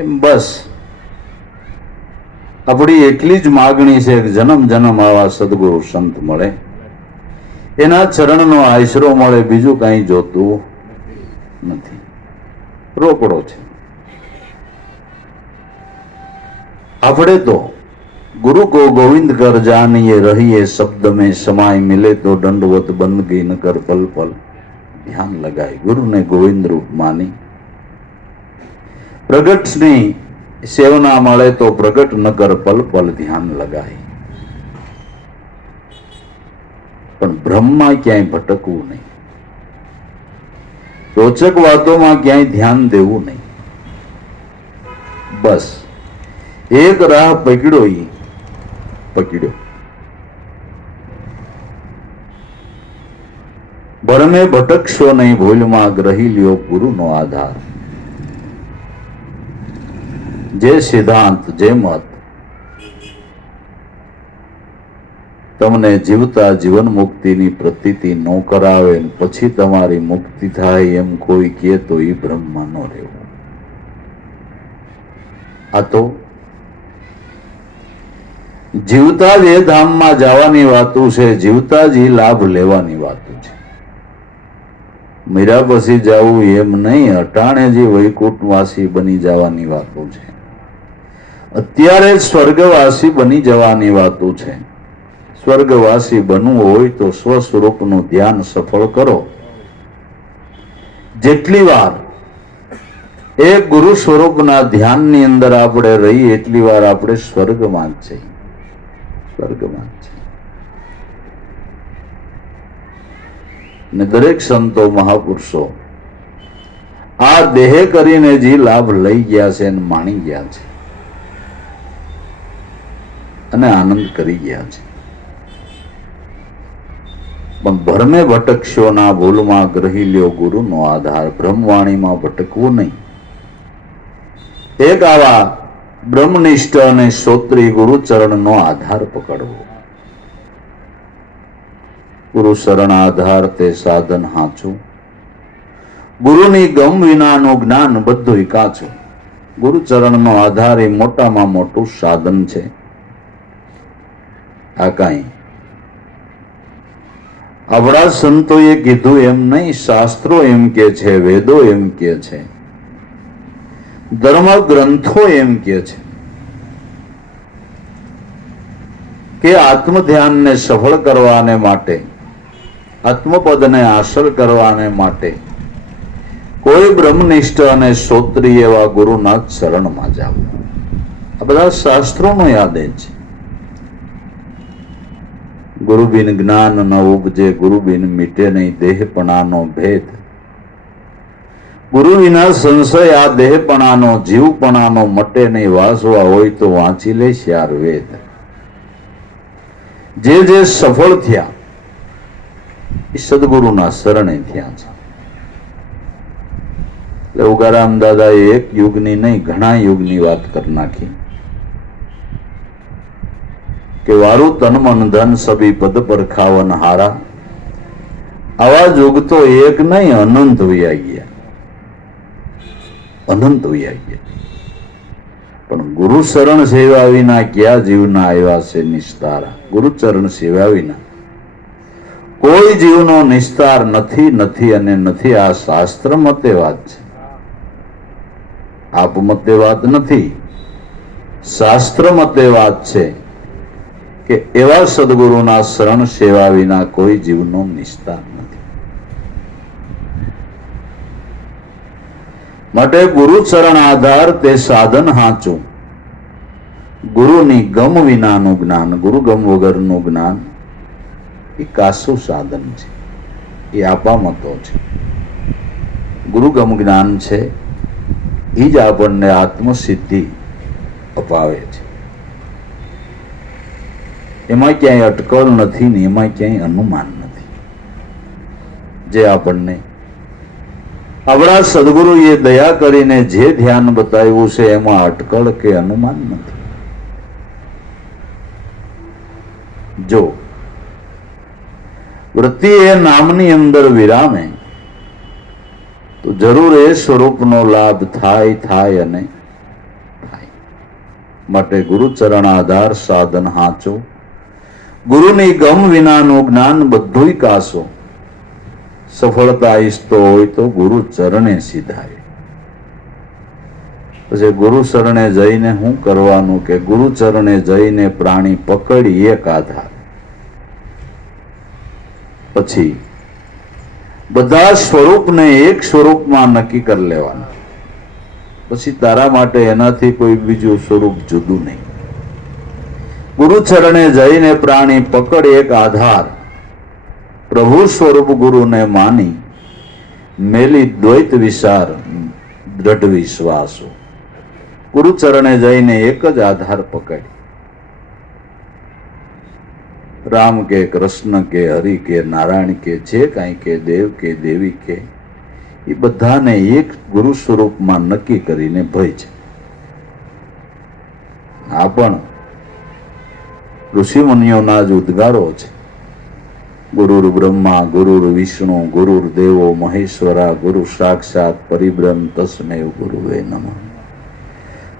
એમ બસ આપણી એટલી જ માગણી છે કે જન્મ જન્મ આવા સદગુરુ સંત મળે, એના ચરણનો આશરો મળે. બીજું કાંઈ જોતું નથી. રોકડો છે. આપણે તો गुरु को गोविंद कर जानिए रहिए शब्द में समाय मिले तो दंडवत बंदगी न कर पल पल ध्यान लगाए. गुरु ने गोविंद रूप मानी. प्रगट ની સેવના મળે તો પ્રગટ ન કર પલ પલ ધ્યાન લગાય. પણ બ્રહ્મમાં ક્યાંય ભટકવું નહીં. રોચક વાતોમાં ક્યાંય ધ્યાન દેવું નહીં. બસ એક રાહ પકડ્યો. ભરમે ભટકશો નહીં ભૂલમાં ગ્રહી લ્યો ગુરુનો આધાર. જે સિદ્ધાંત, જે મત તમને જીવતા જીવન મુક્તિની પ્રતીતિ ન કરાવે, પછી તમારી મુક્તિ થાય એમ કોઈ કહે તો એ બ્રહ્મમાં ન રહેવું. આ તો જીવતા જ એ ધામમાં જવાની વાતું છે, જીવતા જ એ લાભ લેવાની વાતું છે. મીરા પછી જવું એમ નહીં, અટાણે જે વૈકુંઠવાસી બની જવાની વાતો છે. અત્યારે સ્વર્ગવાસી બની જવાની વાતો છે. સ્વર્ગવાસી બનવું હોય તો સ્વ સ્વરૂપનું ધ્યાન સફળ કરો. જેટલી વાર એ ગુરુ સ્વરૂપના ધ્યાનની અંદર આપણે રહીએ એટલી વાર આપણે સ્વર્ગમાં જ છીએ. સ્વર્ગમાં જ છે. ને દરેક સંતો મહાપુરુષો આ દેહ કરીને જે લાભ લઈ ગયા છે અને માણી ગયા છે અને આનંદ કરી ગયા છે. પણ ભરમે ભટકશો ના ભૂલમાં ગ્રહી લ્યો ગુરુનો આધાર. બ્રહ્મવાણીમાં ભટકવું નહીં. એક આવા બ્રહ્મનિષ્ઠ અને શ્રોત્રી ગુરુચરણનો આધાર પકડવો. ગુરુ શરણ આધાર તે સાધન હાચું. ગુરુની ગમ વિનાનું જ્ઞાન બધું કાચું. ગુરુચરણનો આધાર એ મોટામાં મોટું સાધન છે. આ કાંઈ આપણા સંતોએ કીધું એમ નહીં, શાસ્ત્રો એમ કે છે, વેદો એમ કે છે, ધર્મ ગ્રંથો એમ કે છે કે આત્મ ધ્યાનને સફળ કરવાને માટે, આત્મપદને હાંસલ કરવાને માટે કોઈ બ્રહ્મનિષ્ઠ અને શ્રોત્રી એવા ગુરુના શરણમાં જવું. આ બધા શાસ્ત્રોનો આદેશ છે. ગુરુ બિન જ્ઞાન ન ઉપજે, ગુરુ બિન મીટે નહીં દેહપણાનો ભેદ. ગુરુ વિના સંશય આ દેહપણાનો, જીવપણાનો મટે નહીં. વાંચવા હોય તો વાંચી લે ચાર વેદ. જે જે સફળ થયા એ સદગુરુના શરણે થયા છે. એટલે ઉગારામ દાદાએ એક યુગની નહીં, ઘણા યુગની વાત કરી નાખી કે વારું તન મન ધન સભી પદ પર ખાવન હારા. આવા યુગ તો એક નહીં, અનંત વયા ગયા, અનંત વયા ગયા. પણ ગુરુ શરણ સેવા વિના ક્યાં જીવના આવ્યા છે નિસ્તારા. ગુરુચરણ સેવા વિના કોઈ જીવનો નિસ્તાર નથી, નથી અને નથી. આ શાસ્ત્ર મતે વાત છે, આપ મતે વાત નથી. શાસ્ત્ર મતે વાત છે કે એવા સદગુરુના શરણ સેવા વિના કોઈ જીવનો નિસ્તાર નથી. માટે ગુરુચરણ આધાર તે સાધન હાચું. ગુરુની ગમ વિનાનું જ્ઞાન, ગુરુ ગમ વગરનું જ્ઞાન એ કાસું સાધન છે. એ આપા મતો છે. ગુરુ ગમ જ્ઞાન છે એ જ આપણને આત્મસિદ્ધિ અપાવે છે. એમાં ક્યાંય અટકળ નથી ને એમાં ક્યાંય અનુમાન નથી. જે આપણને આપણા સદગુરુએ દયા કરીને જે ધ્યાન બતાવ્યું છે એમાં અટકળ કે અનુમાન નથી. જો વૃત્તિ એ નામની અંદર વિરામે તો જરૂર એ સ્વરૂપનો લાભ થાય થાય અને થાય. માટે ગુરુચરણ આધાર સાધન હાચો. ગુરુની ગમ વિનાનું જ્ઞાન બધુંય કાસો. સફળતા ઈચ્છતો હોય તો ગુરુ ચરણે સીધાય. પછી ગુરુ શરણે જઈને શું કરવાનું કે ગુરુ ચરણે જઈને પ્રાણી પકડી એક આધાર. પછી બધા સ્વરૂપને એક સ્વરૂપમાં નક્કી કરી લેવાનું. પછી તારા માટે એનાથી કોઈ બીજું સ્વરૂપ જુદું નહીં. ગુરુ ચરણે જઈને પ્રાણી પકડ એક આધાર. પ્રભુ સ્વરૂપ ગુરુને માની મેલી દ્વૈત વિચાર દ્રઢ વિશ્વાસો. ગુરુ ચરણે જઈને એક જ આધાર પકડ. રામ કે કૃષ્ણ કે હરિ કે નારાયણ કે જે કાંઈ કે દેવ કે દેવી કે એ બધાને એક ગુરુ સ્વરૂપમાં નક્કી કરીને ભય છે. આ પણ ઋષિ મુનિઓના જ ઉદ્ગારો છે. ગુરુર બ્રહ્મા ગુરુર વિષ્ણુ ગુરુર દેવો મહેશ્વરા ગુરુ સાક્ષાત પરિબ્રહ્મ તસ્મૈ ગુરુવે નમઃ.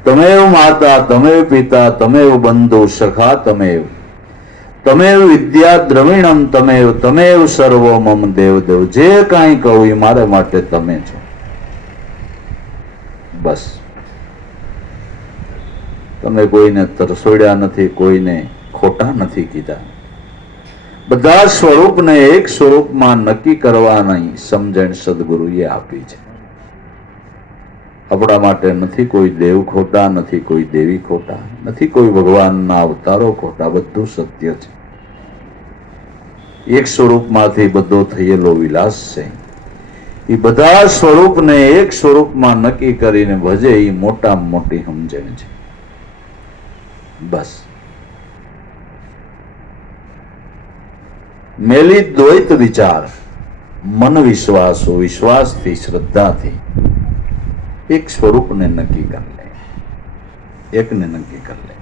તમેવ માતા તમેવ પિતા તમેવ બંધુ સખા તમેવ તમેવ વિદ્યા દ્રવિણમ તમેવ તમેવ સર્વ મમ દેવ દેવ. જે કાંઈ કહું એ મારે માટે તમે છો. બસ. તમે કોઈને તરસોડ્યા નથી, કોઈને ખોટા નથી કીધા. બધા સ્વરૂપને એક સ્વરૂપમાં નક્કી કરવાની સમજણ સદગુરુએ આપી છે. આપણા માટે નથી કોઈ દેવ ખોટા, નથી કોઈ દેવી ખોટા, નથી કોઈ ભગવાનના અવતારો ખોટા. બધું સત્ય છે. એક સ્વરૂપમાંથી બધો થયેલો વિલાસ છે. એ બધા સ્વરૂપને એક સ્વરૂપમાં નક્કી કરીને ભજે એ મોટામાં મોટી સમજણ છે. બસ. મેલી દ્વૈત વિચાર, મન વિશ્વાસો, વિશ્વાસથી શ્રદ્ધાથી એક સ્વરૂપને નક્કી કરી લે, એકને નક્કી કરી લે.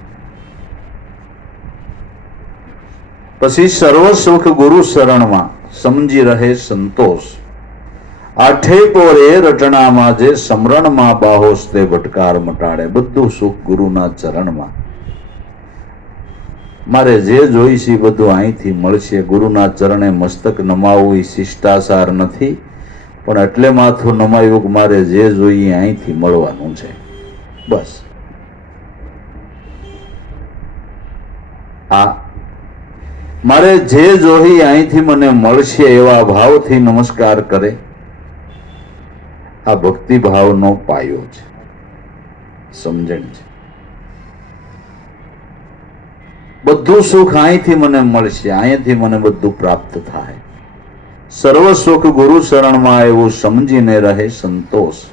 પછી સર્વ સુખ ગુરુ શરણમાં સમજી રહે સંતોષ. આઠે પોરે રટણામાં જે સમરણમાં બાહોશ તે ભટકાર મટાડે. બધું સુખ ગુરુના ચરણમાં. મારે જે જોઈશે બધું અહીંથી મળશે. ગુરુના ચરણે મસ્તક નમાવવું એ શિષ્ટાચાર નથી, પણ એટલે માથું નમાયું કે મારે જે જોઈએ અહીંથી મળવાનું છે. બસ આ મારે જે જોઈ અહીંથી મને મળશે એવા ભાવથી નમસ્કાર કરે. આ ભક્તિ ભાવનો પાયો છે, સમજણ છે. બધું સુખ અહીંથી મને મળશે, અહીંથી મને બધું પ્રાપ્ત થાય. સર્વ સુખ ગુરુ શરણમાં એવું સમજીને રહે સંતોષ.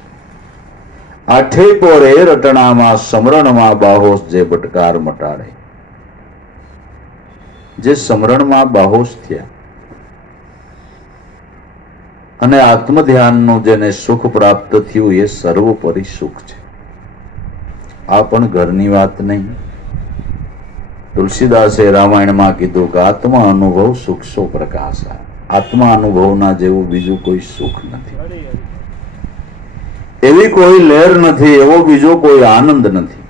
આઠે પોરે રટણામાં સમરણમાં બાહોશ જે ભટકાર મટાડે. જે સમરણમાં બાહોશ થયા અને આત્મધ્યાનનું જેને સુખ પ્રાપ્ત થયું એ સર્વોપરી સુખ છે. આ પણ ઘરની વાત નહીં. તુલસીદાસે રામાયણમાં કીધું કે આત્મા અનુભવ સુખસો પ્રકાશ. આત્મા અનુભવના જેવું બીજું કોઈ સુખ નથી, એવી કોઈ લહેર નથી, એવો બીજો કોઈ આનંદ નથી.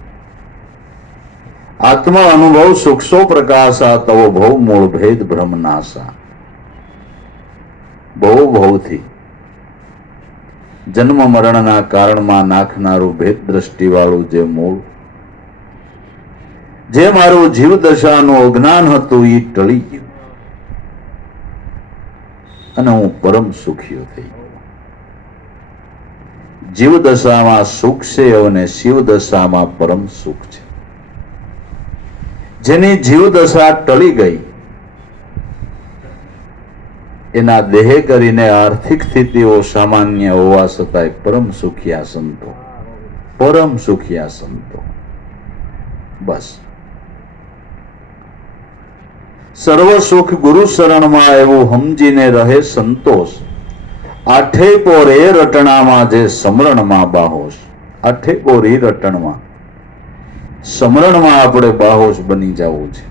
આત્મા અનુભવ સુખસો પ્રકાશા તવો ભવ મૂળ ભેદ ભ્રમનાશા. ભવ ભવથી જન્મ મરણના કારણમાં નાખનારું ભેદ દ્રષ્ટિ વાળું જે મૂળ, જે મારું જીવ દશાનું અજ્ઞાન હતું એ ટળી ગયું અને હું પરમ સુખીઓ થઈ ગયો. જીવ દશામાં સુખ છે અને શિવ દશામાં પરમ સુખ છે. જેની જીવ દશા ટળી ગઈ એના દેહ કરીને આર્થિક સ્થિતિઓ સામાન્ય હોવા છતાંય પરમ સુખિયા સંતો, પરમ સુખિયા સંતો. બસ સર્વ સુખ ગુરુ શરણમાં એવું સમજીને રહે સંતોષ. આઠે પોરે રટણામાં જે સમરણમાં બાહોશ. આઠે પોરી રટણમાં સમરણમાં આપણે બાહોશ બની જવું છે.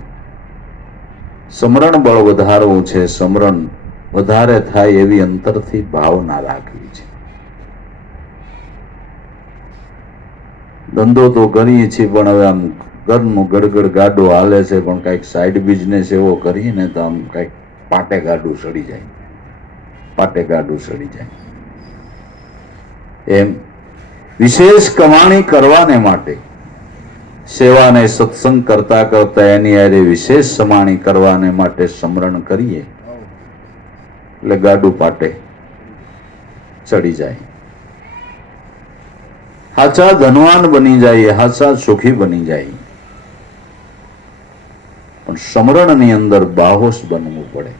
સમરણ બળ વધારવું છે. સમરણ વધારે થાય એવી અંતરથી ભાવના રાખવી છે. ધંધો તો કરીએ છીએ પણ હવે આમ ઘરનું ગડગડ ગાડું હાલે છે, પણ કઈક સાઈડ બિઝનેસ એવો કરીએ ને તો આમ કઈક પાટે ગાડું સડી જાય, પાટે ગાડું સડી જાય. એમ વિશેષ કમાણી કરવાને માટે સેવાને સત્સંગ કરતા કરતા એની હારે વિશેષ કમાણી કરવાને માટે સમરણ કરીએ એટલે ગાડું પાટે ચડી જાય. હાચા ધનવાન બની જાય, હાચા સુખી બની જાય. પણ સમરણની અંદર બાહોશ બનવું પડે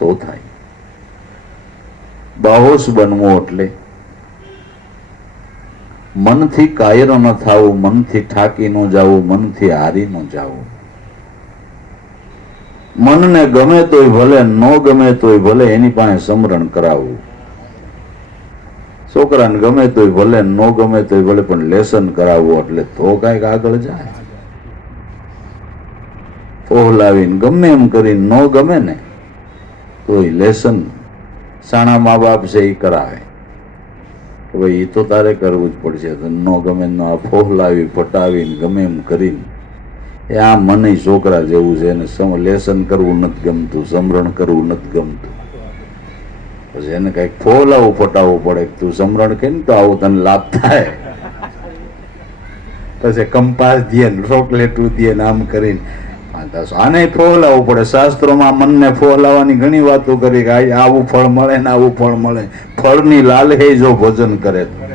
તો થાય. બાહોશ બનવું એટલે મનથી કાયર ન થવું, મનથી ઠાકી ન જવું, મનથી હારી ન જવું. મનને ગમે તોય ભલે, ન ગમે તોય ભલે એની પાસે સમરણ કરાવવું. છોકરાને ગમે તોય ભલે, ન ગમે તોય ભલે, પણ લેસન કરાવવું એટલે તો કઈક આગળ જાય. ફોહલાવીને ગમે એમ કરીને ન ગમે ને તોય લેસન સાણા મા બાપ છે એ કરાવે કે ભાઈ એ તો તારે કરવું જ પડશે. ન ગમે ન આ ફોહલાવી પટાવીને ગમે એમ કરીને એ આ મને છોકરા જેવું છે. એને લેસન કરવું નથી ગમતું, સમરણ કરવું નથી ગમતું. પછી એને કઈક ફોલાવું પટાવવું પડે. તું સમરણ કે ને તો આવું તને લાભ થાય. પછી કંપાસ દે, ચોકલેટું દે, આમ કરીને આને ફોલાવવું પડે. શાસ્ત્રોમાં મનને ફોલાવવાની ઘણી વાતો કરી કે આવું ફળ મળે ને આવું ફળ મળે. ફળની લાલચ જો ભોજન કરે તો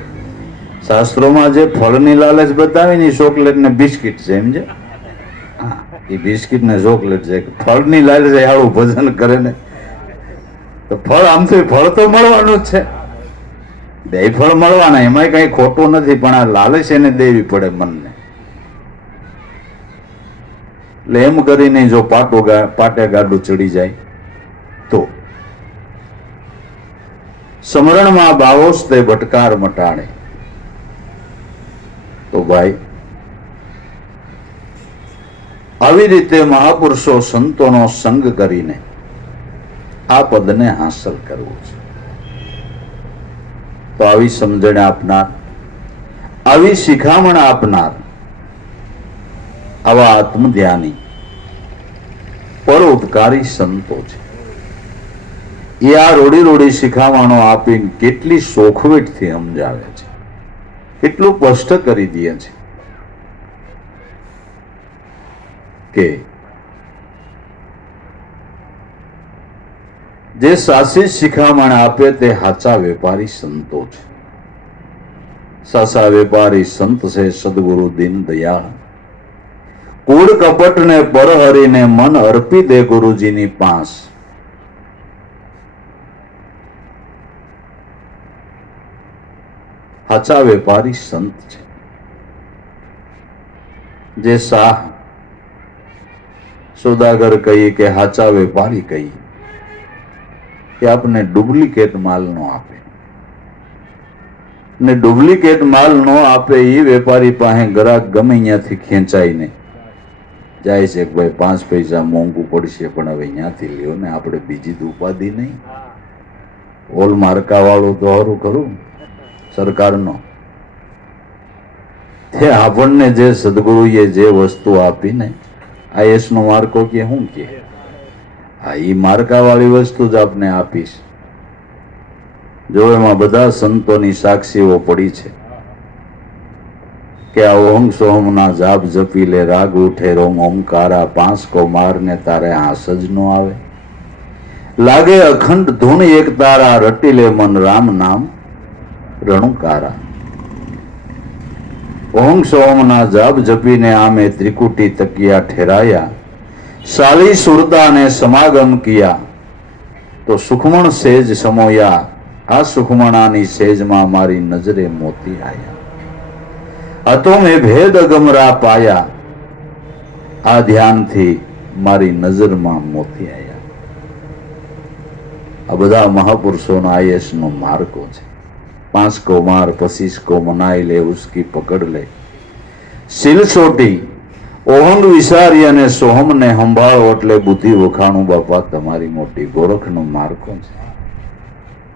શાસ્ત્રોમાં જે ફળની લાલચ બતાવી ને ચોકલેટ ને બિસ્કિટ છે, સમજે? હા, એ બિસ્કિટ ને ચોકલેટ છે. ફળની લાલચ આવું ભોજન કરે ને તો ફળ આમ તો ફળ તો મળવાનું જ છે. બે ફળ મળવાના, એમાં કઈ ખોટું નથી, પણ આ લાલચ એને દેવી પડે મનને. એટલે એમ કરીને જો પાટે ગાડું ચડી જાય તો સમરણમાં બાહોશ તે ભટકાર મટાડે. તો ભાઈ આવી રીતે મહાપુરુષો સંતોનો સંગ કરીને આ પદને હાંસલ કરવું છે. તો આવી સમજણ આપનાર, આવી શિખામણ આપનાર આવા આત્મધ્યાની પરોપકારી સંતો છે. એ આ રોડી રોડી શિખામણો આપીને કેટલી સોખવેટથી સમજાવે છે, કેટલું સ્પષ્ટ કરી દે છે કે જે સાચી શિખામણ આપે તે સાચા વેપારી સંતો છે. સાચા વેપારી સંત છે સદગુરુ દીન દયાળ. કૂડ કપટ ને પર હરીને મન અર્પી દે ગુરુજીની પાસ. સાચા વેપારી સંત છે. જે શાહ સોદાગર કહી કે સાચા વેપારી કહી કે આપને ડુપ્લિકેટ માલ નો આપે, ને ડુપ્લિકેટ માલ નો આપે એ વેપારી પાસે ગ્રાહક ગમે અહીંયાથી ખેંચાઈને જાય છે કે ભાઈ 5 પૈસા મોંઘું પડશે પણ હવે અહીંયાથી લ્યો ને, આપણે બીજી તો ઉપાધિ નહીં. હોલ માર્કા વાળું તો સારું ખરું સરકારનો. તે આપણને જે સદગુરુએ જે વસ્તુ આપીને IS નો માર્કો કે શું કે એ માર્કા વાળી વસ્તુ જ આપને આપીશ. જો એમાં બધા સંતોની સાક્ષીઓ પડી છે કે આ ઓમ સોમ ના જાપ જપી લે, રાગ ઉઠે રોમ ઓમકારા, 5 કો મારને તારે હાસ જ નો આવે, લાગે અખંડ ધૂન એક તારા, રટી લે મન રામ નામ રણુકારા. ઓમ સોમ ના જાપ જપીને આમે ત્રિકુટી તકિયા ઠેરાયા, સાલી સુરતા ને સમાગમ કિયા, તો સુખમણ સેજ સમોયા, આ સુખમણાની સેજમાં મારી નજરે મોતી આયા, અતો મેં ભેદ ગમરા પાયા, આ ધ્યાનથી મારી નજરમાં મોતી આયા. આ બધા મહાપુરુષોના IS નો માર્ગો છે. 5 को मार 25 को मनाई ले, उसकी पकड़ ले सिल छोटी, ઓહંગ વિસારી અને સોહમને સંભાળો એટલે બુદ્ધિ વખાણું બાપા તમારી મોટી. ગોરખનો માર્કો છે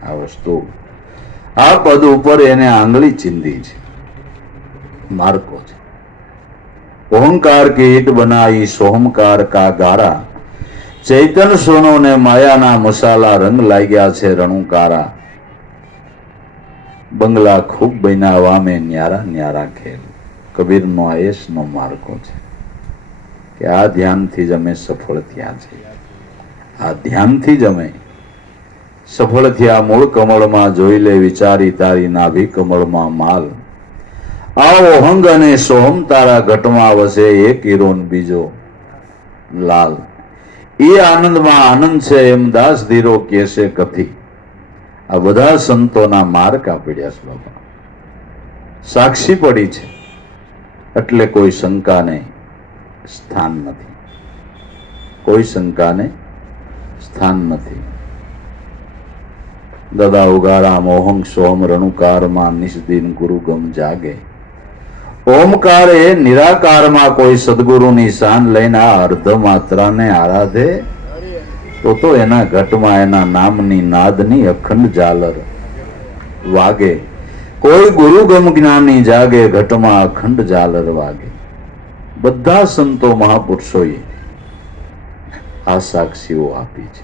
આ વસ્તુ. આ પદ ઉપર એને આંગળી ચીંધી છે, માર્કો છે. ઓહંકાર કે ઈટ બનાવી સોહમકાર કા ગારા, ચૈતન સોનો ને માયાના મસાલા, રંગ લાગ્યા છે રણુકારા, બંગલા ખૂબ બન્યા વામે ન્યારા ન્યારા ખેલ. કબીરનો IS નો માર્કો છે કે આ ધ્યાનથી જ અમે સફળ થયા છે. આ ધ્યાનથી જ અમે સફળ થયા. મૂળ કમળમાં જોઈ લે વિચારી તારી નાભી કમળમાં માલ, આ ઓહંગ અને સોહમ તારા ઘટમાં વસે, એક હીરો ને બીજો લાલ. એ આનંદમાં આનંદ છે એમ દાસ ધીરો કેસે કથી. આ બધા સંતોના માર્ગ આપડ્યા છે બાબા, સાક્ષી પડી છે એટલે કોઈ શંકાને સ્થાન નથી, કોઈ શંકાને સ્થાન નથી. દાદા ઉગારા મોહંગ સોમ રણુકારમાં નિષ્દિન ગુરુ ગમ જાગે. ઓમકાર એ નિરાકારમાં કોઈ સદગુરુની શાન લઈને આ અર્ધ માત્રાને આરાધે તો એના ઘટમાં એના નામની નાદની અખંડ ઝાલર વાગે. કોઈ ગુરુ ગમ જ્ઞાની જાગે, ઘટમાં અખંડ ઝાલર વાગે. બધા સંતો મહાપુરુષોએ આ સાક્ષીઓ આપી છે.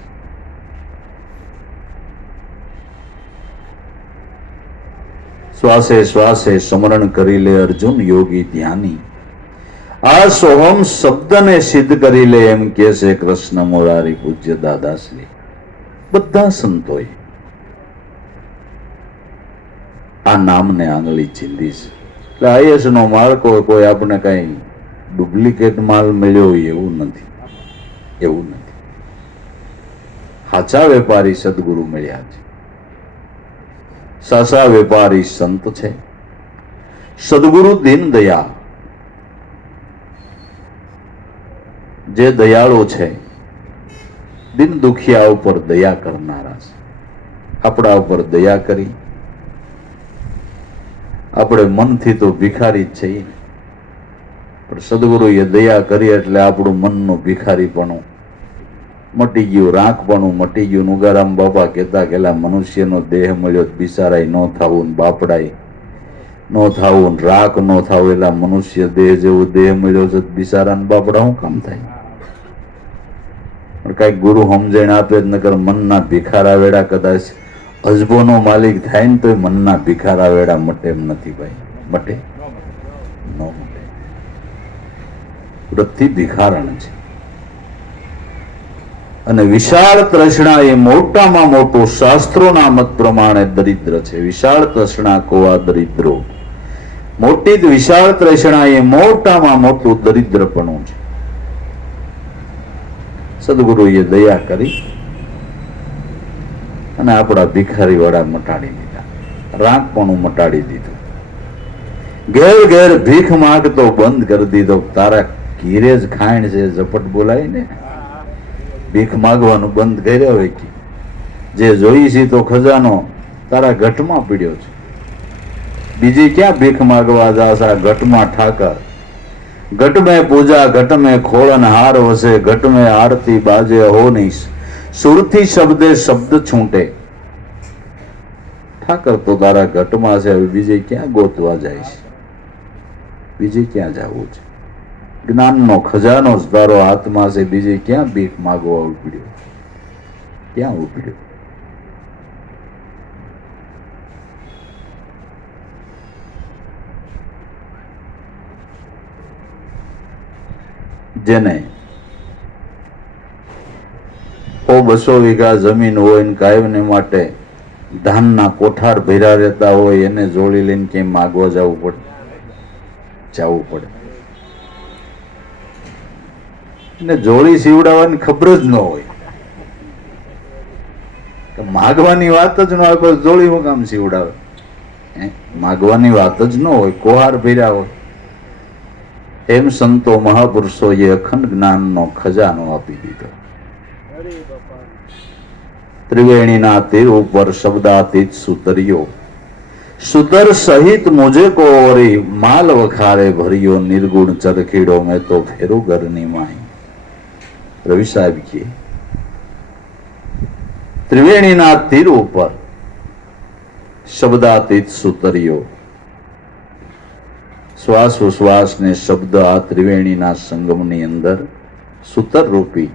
શ્વાસે શ્વાસે સ્મરણ કરી લે અર્જુન યોગી ધ્યાની, આ સોહમ શબ્દને સિદ્ધ કરી લે એમ કે છે કૃષ્ણ મોરારી પૂજ્ય દાદાશ્રી. બધા સંતોએ આ નામને આંગળી ચીંધી છે. એટલે IS નો માર્કો કોઈ આપણે કઈ ડુપ્લિકેટ માલ મળ્યો હોય એવું નથી, એવું નથી. સાચા વેપારી સદગુરુ મળ્યા છે, સાચા વેપારી સંત છે. સદગુરુ દીન દયાળ, જે દયાળુ છે, દિન દુખિયા ઉપર દયા કરનારા છે. આપણા ઉપર દયા કરી. આપણે મનથી તો ભિખારી જ છીએ, પણ સદગુરુએ દયા કરી એટલે આપણું મનનું ભિખારીપણું મટી ગયું, રાંકપણું મટી ગયું. ઉગારામ બાપા કહેતા કેલા મનુષ્યનો દેહ મળ્યો બિસારાય ન થાવું ને બાપડાય ન થાવું ને રાખ ન થાવું, એટલે મનુષ્ય દેહ જેવો દેહ મળ્યો છે બિસારા ને બાપડા શું કામ થાય? પણ કઈક ગુરુ સમજણ આપે જ, નકર મનના ભિખારા વેડા કદાચ અજબોનો માલિક થાય ને તો મનના ભિખારા વેડા મટે એમ નથી ભાઈ, મટે ન મટે. વૃત્તિ ભિખારણ છે. અને વિશાળ તૃષ્ણા એ મોટામાં મોટું શાસ્ત્રોના મત પ્રમાણે દરિદ્ર છે. વિશાળ તૃષ્ણા કોવા દરિદ્રો, મોટી વિશાળ તૃષ્ણા એ મોટામાં મોટું દરિદ્રપણું છે. સદગુરુએ દયા કરી અને આપણા ભિખારી વાળા મટાડી દીધા, રાંકપણું મટાડી દીધું. ઘેર ઘેર ભીખ માંગતો બંધ કરી દીધો. તારા ઘીરે જ ખાણ છે ઝપટ બોલાય ને, ભીખ માગવાનું બંધ કર્યા હોય કે જે જોઈ છે તો ખજાનો તારા ઘટમાં પીડ્યો છે. બીજી ક્યાં ભીખ માગવા જાશ? આ ઘટમાં ઠાકર. ઘટ में पूजा घट में खोलन हार वसे, घट में आरती बाजे हो नहीं, सुरती शब्दे शब्द छूटे. ઠાકર તો તારા ઘટમાં છે, હવે બીજે ક્યાં ગોતવા જાય છે? બીજે ક્યાં જવું છે? જ્ઞાનનો ખજાનો જ તારો હાથમાં છે, બીજે ક્યાં ભીખ માગવા ઉપડ્યો? ક્યાં ઉપડ્યો? જેને 100-200 વીઘા જમીન હોય ને કાયમને માટે ધાનના કોઠાર ભર્યા રહેતા હોય, એને જોડી લઈને કેમ માગવા જવું પડે? જવું પડે. ને જોડી સીવડાવવાની ખબર જ ન હોય, માગવાની વાત જ ન હોય, બસ જોડી હું કામ સીવડાવે? માગવાની વાત જ ન હોય, કોહાર ભર્યા હોય. એમ સંતો મહાપુરુષોએ અખંડ જ્ઞાનનો ખજાનો આપી દીધો. ત્રિવેણીના તીર ઉપર શબ્દાતીત સુતરિયો, સુતર સહિત મુझे को ઓરી, માલ વખારે ભર્યો, નિર્ગુણ ચરખીડો મેં તો ફેરું ઘરની માઈ. રવિ સાહેબ કે ત્રિવેણીના તીર ઉપર શબ્દાતીત સુતરિયો, શ્વાસ ઉશ્વાસ ને શબ્દ આ ત્રિવેણીના સંગમની અંદર સૂતર રૂપી,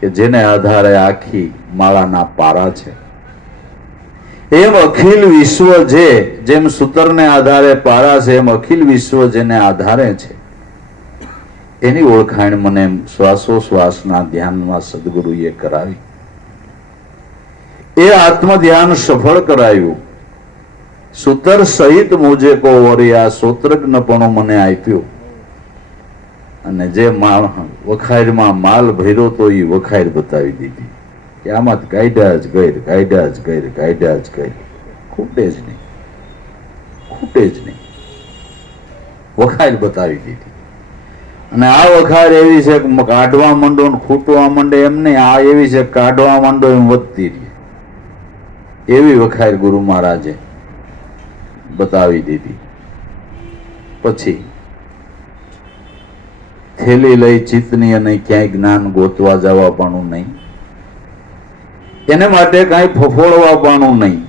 કે જેને આધારે આખી માળાના પારા છે, એમ અખિલ વિશ્વ જે જેમ સૂતરને આધારે પારા છે, એમ અખિલ વિશ્વ જેને આધારે છે, એની ઓળખાણ મને શ્વાસોશ્વાસના ધ્યાનમાં સદગુરુએ કરાવી. એ આત્મ ધ્યાન સફળ કરાયું. સૂતર સહિત મુझे को ઓરી, આ સૂત્રજ્ઞપણું મને આપ્યું. અને જે વખારમાં માલ ભર્યો તો એ વખાર બતાવી દીધી કે આમાં કાયદા જ ગઈર, કાયદા જ ગઈર, કાયદા જ ગઈર. ખૂટે જ નહીં, ખૂટે જ નહીં. વખાર બતાવી દીધી. અને આ વખાર એવી છે કે કાઢવા માંડો ને ખૂટવા માંડે એમ નહીં, આ એવી છે કાઢવા માંડો એમ વધતી રહે, એવી વખાર ગુરુ મહારાજે બતાવી દીધી. પછી થેલી લઈ ચિત્તની અને ક્યાંય જ્ઞાન ગોતવા જવા પણ નહીં, એને માટે કાંઈ ફફોડવા પણ નહીં.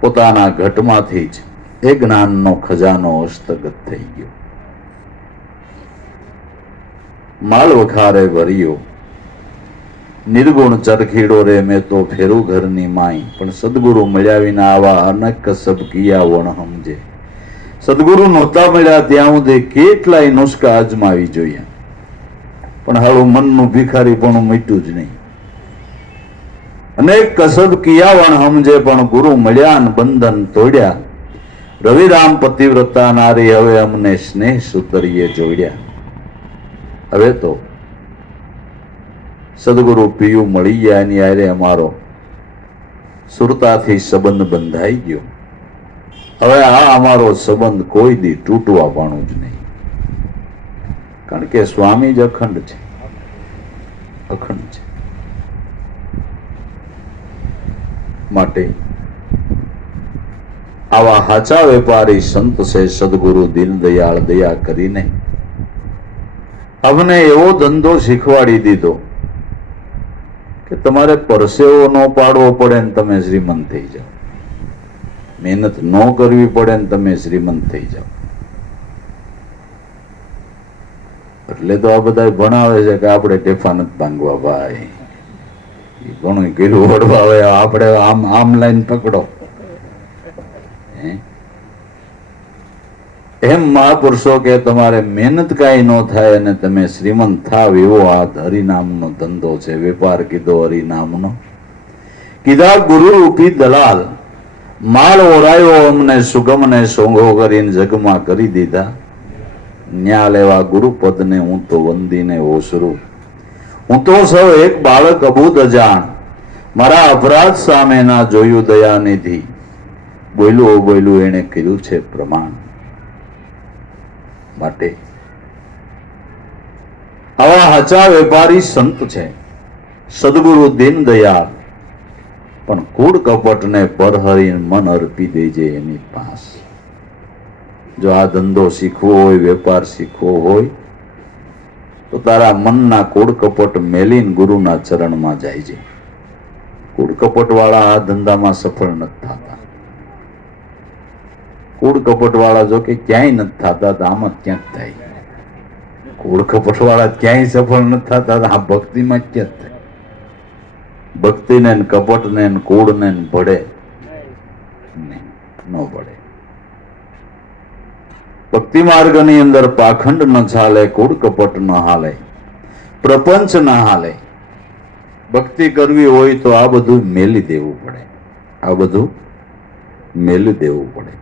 પોતાના ઘટમાંથી જ એ જ્ઞાનનો ખજાનો હસ્તગત થઈ ગયો. માલ વખારે ભર્યો, નિર્ગુણ ચરખીડો રે મેં તો ફેરું ઘરની માઈ. પણ સદગુરુ મળ્યા વિના આવા અનેક કસબ કિયા વણ સમજે. સદગુરુ નહોતા મળ્યા ત્યાં સુધી કેટલાય નુસ્ખા અજમાવી જોઈએ, પણ હાલું મનનું ભિખારી પણ મીઠું જ નહીં. અનેક કસબ કિયા વણ સમજે, પણ ગુરુ મળ્યા ને બંધન તોડ્યા. રવિરામ પતિવ્રતા નારી, હવે અમને સ્નેહ સૂતરીએ જોડ્યા. હવે તો સદગુરુ પિયું મળી ગયા, એની આરે અમારો સુરતાથી સંબંધ બંધાઈ ગયો. હવે આ અમારો સંબંધ કોઈ દી તૂટવા પાણું જ નહીં, કારણ કે સ્વામી જ અખંડ છે, અખંડ છે. માટે આવા હાચા વેપારી સંત છે સદગુરુ દીન દયાળ, દયા કરીને અમને એવો ધંધો શીખવાડી દીધો કે તમારે પરસેવો ન પાડવો પડે ને તમે શ્રીમંત થઈ જાઓ, મહેનત ન કરવી પડે ને તમે શ્રીમંત થઈ જાઓ. એટલે તો આ બધા ભણાવે છે કે આપણે ટેફા નથી ભાંગવા. ભાઈ ઘણું કીધું વડવા આવે, આપણે આમ આમ લાઈન પકડો. એમ મહાપુરુષો કે તમારે મહેનત કાંઈ ન થાય અને તમે શ્રીમંત થાવ એવો આ હરિનામનો ધંધો છે. વેપાર કીધો હરિનામનો. કીધા ગુરુ રૂપી દલાલ, માળ ઓરાયો અમને સુગમ ને સોંગો કરીને જગમાં કરી દીધા. ન્યા લેવા ગુરુપદને હું તો વંદીને ઓસરું. હું તો સૌ એક બાળક અબૂદ અજાણ, મારા અપરાધ સામે ના જોયું દયાનિધિ. બોલ્યું બોલ્યું એને કર્યું છે પ્રમાણ. માટે આવા હાચા વેપારી સંત છે સદગુરુ દીન દયાળ. પણ કૂડ કપટને પરહરીને મન અર્પી દેજે એની પાસ. જો આ ધંધો શીખવો હોય, વેપાર શીખવો હોય તો તારા મનના કૂડ કપટ મેલીને ગુરુના ચરણમાં જાય છે. કૂડ કપટ વાળા આ ધંધામાં સફળ નથી થતા. કૂડ કપટ વાળા જો કે ક્યાંય નથી થતા તો આમાં ક્યાંક થાય. કૂડ કપટ વાળા ક્યાંય સફળ નથી થતા તો આ ભક્તિમાં ક્યાં થાય. ભક્તિને કપટને કૂડને ભળે ન ભળે. ભક્તિ માર્ગની અંદર પાખંડ ન ચાલે, કૂડ કપટ ન હાલે, પ્રપંચ ન હાલે. ભક્તિ કરવી હોય તો આ બધું મેલી દેવું પડે. આ બધું મેલી દેવું પડે.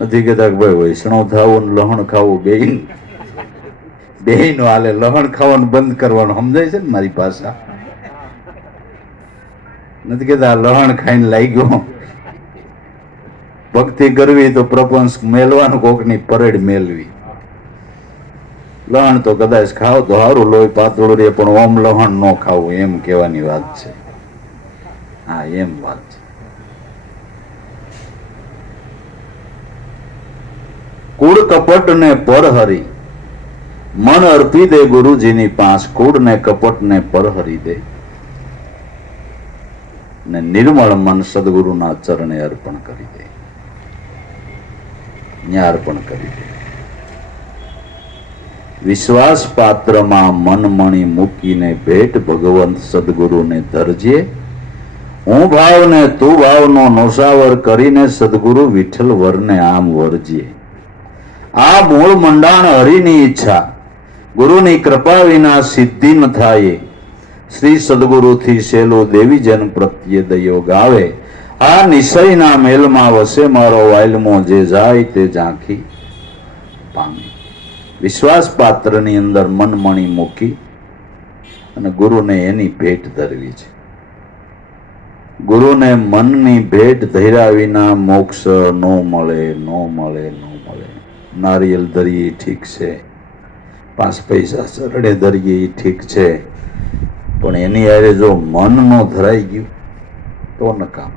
નથી કહેતા કે ભાઈ વૈષ્ણવ થવું ને લહણ ખાવું બે નું હાલે. લહણ ખાવાનું બંધ કરવાનું સમજાય છે ને મારી ભાષા. નથી કહેતા લહણ ખાઈને લાગ્યો. ભક્તિ કરવી તો પ્રપંચ મેલવાનું, કોકની પરેડ મેલવી. લહણ તો કદાચ ખાવ તો સારું, લોહી પાતળું રે, પણ ઓમ લહણ ન ખાવું એમ કહેવાની વાત છે. હા, એમ વાત છે. કૂડ કપટ ને પરહરી મન અર્પી દે ગુરુજીની પાસ. કૂડ ને કપટ ને પરહરી દે ને નિર્મળ મન સદગુરુના ચરણે અર્પણ કરી દે. ન્યા અર્પણ કરી દે. વિશ્વાસ પાત્રમાં મન મણી મૂકીને ભેટ ભગવંત સદગુરુને ધરજે. હું ભાવને તું ભાવનો નોસાવર કરીને સદગુરુ વિઠ્ઠલ વરને આમ વરજે. આ મૂળ મંડાણ હરિની ઈચ્છા, ગુરુની કૃપા વિના સિદ્ધિ ન થાય. શ્રી સદગુરુથી સેલો દેવીજન પ્રત્યે દયો ગાવે. આ નિશ્ચયના મેલમાં વસે મારો વાયલમો, જે જાય તે ઝાંખી પામે. વિશ્વાસ પાત્રની અંદર મન મણી મૂકી અને ગુરુને એની ભેટ ધરવી છે. ગુરુને મનની ભેટ ધર્યા વિના મોક્ષ નો મળે, નો મળે, નો મળે. નારિયેલ ધરીએ ઠીક છે, 5 પૈસા સરડે ધરીએ ઠીક છે, પણ એની હારે જો મન નો ધરાઈ ગયું તો નકામ,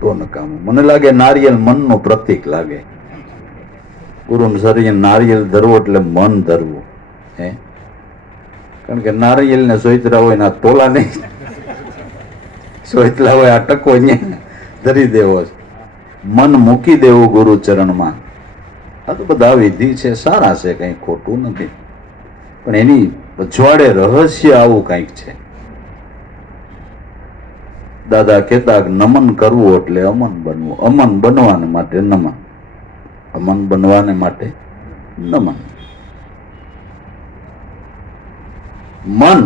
તો નકામ. મને લાગે નારિયેલ મનનું પ્રતીક લાગે. ગુરુને શરીર નારિયેલ ધરવો એટલે મન ધરવું. હે, કારણ કે નારિયેલ ને સોયતરા હોય ને તોલા નહીં, સોયતલા હોય આ ટકો ધરી દેવો છે. મન મૂકી દેવું ગુરુ ચરણમાં. આ તો બધા વિધિ છે, સારા છે, કઈ ખોટું નથી, પણ એની પછવાડે રહસ્ય આવું કઈક છે. દાદા કહેતા નમન કરવું એટલે અમન બનવું, અમન બનવાને માટે નમન, અમન બનવાને માટે નમન. મન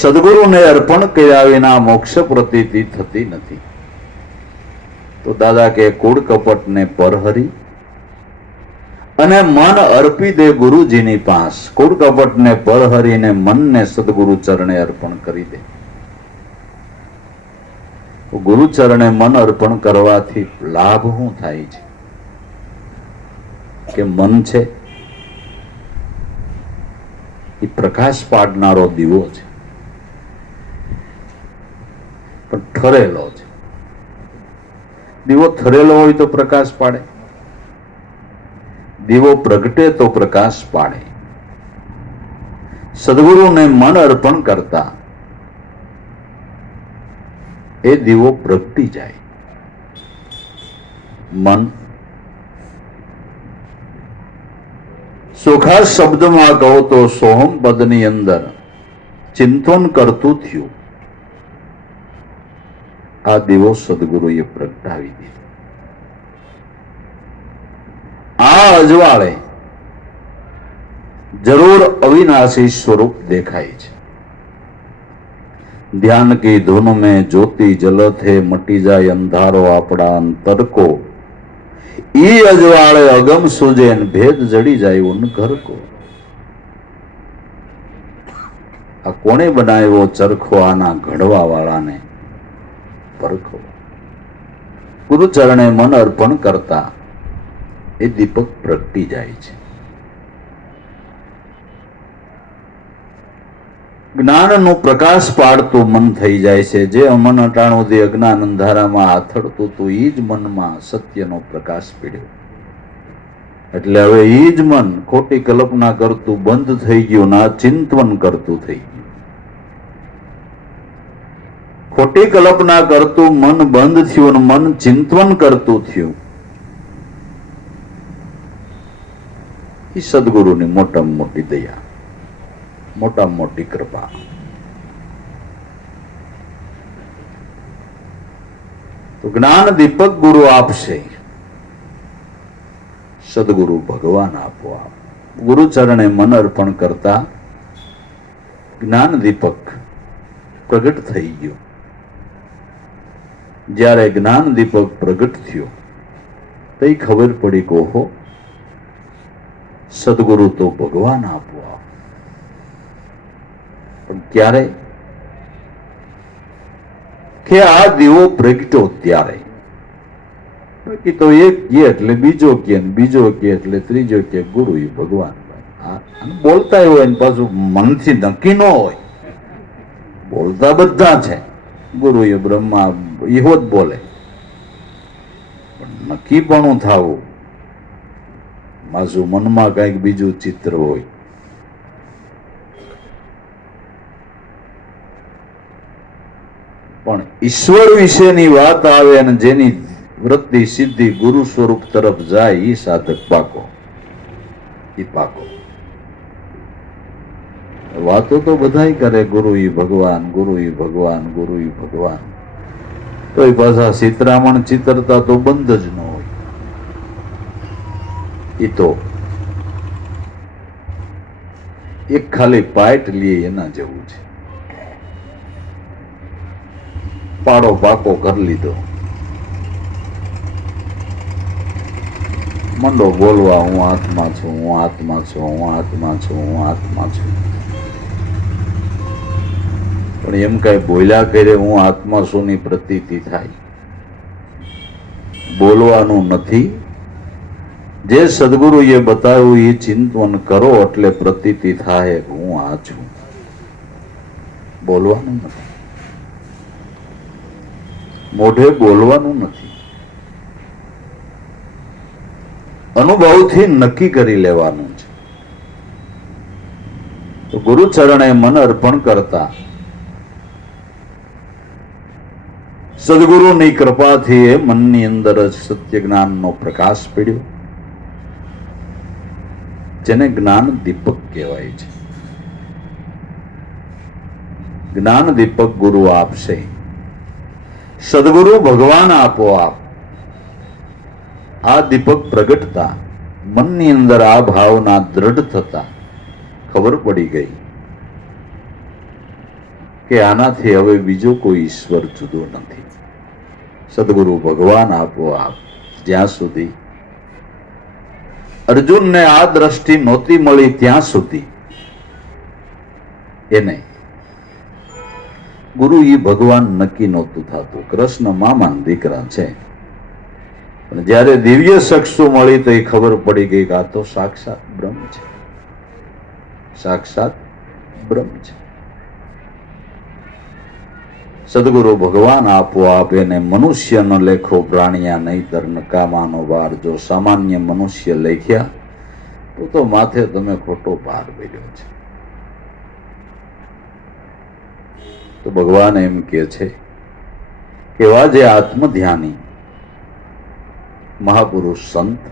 સદગુરુને અર્પણ કર્યા વિના મોક્ષ પ્રતીતિ થતી નથી. તો દાદા કે કૂડ કપટને પરહરી અને મન અર્પી દે ગુરુજીની પાસ. કૂડ કપટને પરહરીને મનને સદગુરુ ચરણે અર્પણ કરી દે. ગુરુ ચરણે મન અર્પણ કરવાથી લાભ શું થાય છે કે મન છે એ પ્રકાશ પાડનારો દીવો છે, પણ ઠરેલો છે. દીવો થરેલો હોય તો પ્રકાશ પાડે, દીવો પ્રગટે તો પ્રકાશ પાડે. સદગુરુને મન અર્પણ કરતા એ દીવો પ્રગટી જાય. મન સુખા શબ્દમાં કહો તો સોહમ પદની અંદર ચિંતન કરતું થયું. આ દીવો સદગુરુએ પ્રગટાવી દીધો. આ અજવાળે જરૂર અવિનાશી સ્વરૂપ દેખાય છે. ધ્યાન કી ધૂન में ज्योति जलत है, मटी जाए अंधारो आपड़ा अंतर को, ई अजवाड़े अगम सूझे भेद जड़ी जाए उन घर को. આ કોણે બનાવ્યો ચરખો, આના ઘડવા વાળાને પરખો. ગુરુચરણે મન અર્પણ કરતા એ દીપક પ્રગટી જાય છે. જ્ઞાનનો પ્રકાશ પાડતું મન થઈ જાય છે. જે મન અટાણુંથી અજ્ઞાન અંધારામાં આથડતું હતું એ જ મનમાં સત્યનો પ્રકાશ પીડ્યો. એટલે હવે એ જ મન ખોટી કલ્પના કરતું બંધ થઈ ગયું, ના ચિંતન કરતું થઈ ગયું. ખોટી કલ્પના કરતું મન બંધ થયું અને મન ચિંતન કરતું થયું. એ સદગુરુની મોટામાં મોટી દયા, મોટામાં મોટી કૃપા. તો જ્ઞાન દીપક ગુરુ આપશે, સદગુરુ ભગવાન આપો આપ. ગુરુ ચરણે મન અર્પણ કરતા જ્ઞાન દીપક પ્રગટ થઈ ગયો. જ્યારે જ્ઞાન દીપક પ્રગટ થયો તો ખબર પડી કે ઓહો, સદગુરુ તો ભગવાન આપો આપ. પણ ક્યારે કે આ દીવો પ્રગટ્યો ત્યારે. બાકી તો એક કે એટલે બીજો કે, બીજો કે એટલે ત્રીજો કે, ગુરુ એ ભગવાન. બોલતા હોય ને પાછું મનથી નક્કી ન હોય. બોલતા બધા છે, ગુરુ એ બ્રહ્મા એવો જ બોલે, પણ નક્કી પણ થવું મારું મનમાં કઈક બીજું ચિત્ર હોય. પણ ઈશ્વર વિશેની વાત આવે અને જેની વૃત્તિ સિદ્ધિ ગુરુ સ્વરૂપ તરફ જાય એ સાધક પાકો, એ પાકો. વાતો તો બધાય કરે, ગુરુ ઈ ભગવાન, ગુરુ ઈ ભગવાન, ગુરુ ઈ ભગવાન. તો એ પાછા સીતરામણ ચિતરતા તો બંધ જ ન હોય. એ તો એક ખાલી પાઇટ લે એના જેવું છે. પાડો પાકો કરી લીધો, મંડો બોલવા, હું આત્મા છું, હું આત્મા છું, હું આત્મા છું, હું આત્મા છું. પણ એમ કઈ બોલ્યા કરે હું આત્મા છું ની પ્રતીતિ થાય. બોલવાનું નથી. જે સદગુરુએ બતાવ્યું એ ચિંતન કરો એટલે પ્રતીતિ થાય હું આ છું. બોલવાનું નથી, મોઢે બોલવાનું નથી. અનુભવથી નક્કી કરી લેવાનું છે. તો ગુરુ ચરણે મન અર્પણ કરતા સદગુરુની કૃપાથી એ મનની અંદર જ સત્ય જ્ઞાનનો પ્રકાશ પડ્યો, જેને જ્ઞાન દીપક કહેવાય છે. જ્ઞાન દીપક ગુરુ આપશે, સદગુરુ ભગવાન આપો આપ. આ દીપક પ્રગટતા મનની અંદર આ ભાવના દ્રઢ થતા ખબર પડી ગઈ કે આનાથી હવે બીજો કોઈ ઈશ્વર જુદો નથી. સદગુરુ ભગવાન આપો આપ. જ્યાં સુધી અર્જુનને આ દ્રષ્ટિ નહોતી મળી ત્યાં સુધી એને ગુરુ એ ભગવાન નક્કી નહોતું થતું. કૃષ્ણ મામાના દીકરા છે, પણ જ્યારે દિવ્ય ચક્ષુ મળી તો એ ખબર પડી ગઈ કે આ તો સાક્ષાત બ્રહ્મ છે, સાક્ષાત બ્રહ્મ છે. સદગુરુ ભગવાન આપો આપ એને મનુષ્યનો લેખો પ્રાણિયા નહીતર નકામાનો વાર. જો સામાન્ય મનુષ્ય લેખ્યા તો માથે તમે ખોટો ભાર બેર્યો છે. તો ભગવાન એમ કે છે કે એવા જે આત્મધ્યાની મહાપુરુષ સંત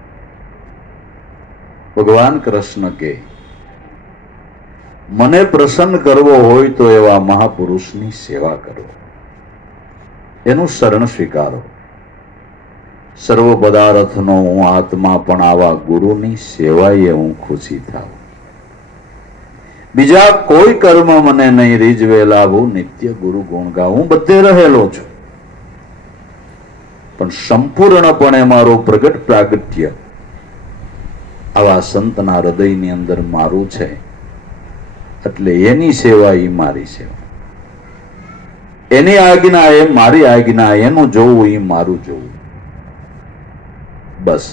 ભગવાન કૃષ્ણ કે મને પ્રસન્ન કરવો હોય તો એવા મહાપુરુષની સેવા કરો, એનું શરણ સ્વીકારો. સર્વ પદાર્થનો હું આત્મા પણ આવા ગુરુની સેવાએ હું ખુશી થાઉં. બીજા કોઈ કર્મ મને નહીં રીઝવે લાભું, નિત્ય ગુરુ ગુણ ગાઉં. હું બધે રહેલો છું પણ સંપૂર્ણપણે મારું પ્રગટ પ્રાગટ્ય આવા સંતના હૃદયની અંદર મારું છે, એટલે એની સેવા એ મારી સેવા, એની આજ્ઞા એ મારી આજ્ઞા, એનું જોવું એ મારું જોવું. બસ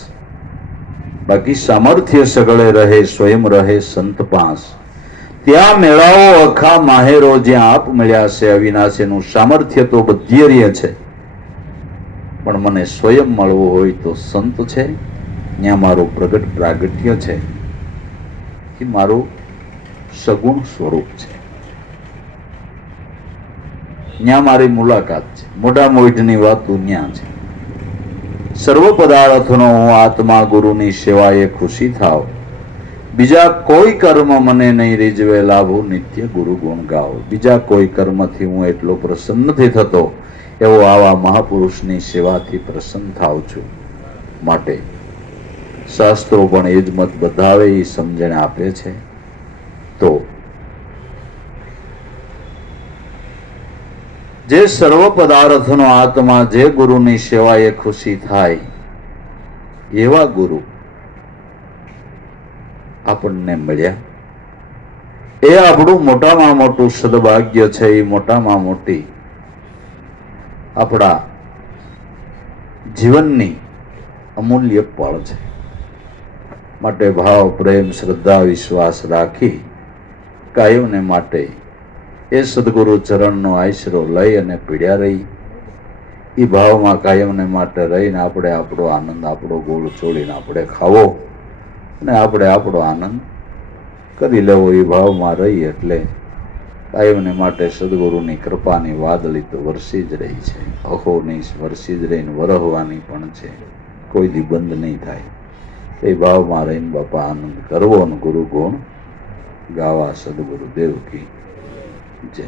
બાકી સામર્થ્ય સગળે રહે સ્વયં રહે સંત પાસ. ત્યાં મેળાવો અખા માહેરો, જ્યાં આપ મળ્યા છે અવિનાશીનું સામર્થ્ય તો બધે રહે છે, પણ મને સ્વયં મળવું હોય તો સંત છે, ત્યાં મારું પ્રગટ પ્રાગટ્ય છે, એ મારું સગુણ સ્વરૂપ છે, ત્યાં મારી મુલાકાત છે. મોટા મોઢની વાત ત્યાં છે. સર્વ પદાર્થનો હું આત્મા ગુરુની સેવાએ ખુશી થાવ. બીજા કોઈ કર્મ મને નહીં રીઝવે લાભું, નિત્ય ગુરુ ગુણ ગાઓ. બીજા કોઈ કર્મથી હું એટલો પ્રસન્ન નથી થતો એવો આવા મહાપુરુષની સેવાથી પ્રસન્ન થાવ છું. માટે શાસ્ત્રો પણ એ જ મત બધાવે એ સમજણ આપે છે. તો જે સર્વ પદાર્થનો આત્મા જે ગુરુની સેવાએ ખુશી થાય એવા ગુરુ આપણને મળ્યા, એ આપણું મોટામાં મોટું સદભાગ્ય છે. એ મોટામાં મોટી આપણા જીવનની અમૂલ્ય પળ છે. માટે ભાવ પ્રેમ શ્રદ્ધા વિશ્વાસ રાખી કાયમને માટે એ સદગુરુ ચરણનો આશરો લઈ અને પીડ્યા રહી. એ ભાવમાં કાયમને માટે રહીને આપણે આપણો આનંદ, આપણો ગોળ છોડીને આપણે ખાવો અને આપણે આપણો આનંદ કરી લેવો. એ ભાવમાં રહી એટલે કાયમને માટે સદગુરુની કૃપાની વાદળી તો વરસી જ રહી છે. અહોની વરસી જ રહીને વરહવાની પણ છે, કોઈ દી બંધ નહીં થાય. એ ભાવમાં રહીને બાપા આનંદ કરવો અને ગુરુ ગુણ ગાવા. સદગુરુ દેવ કી જય.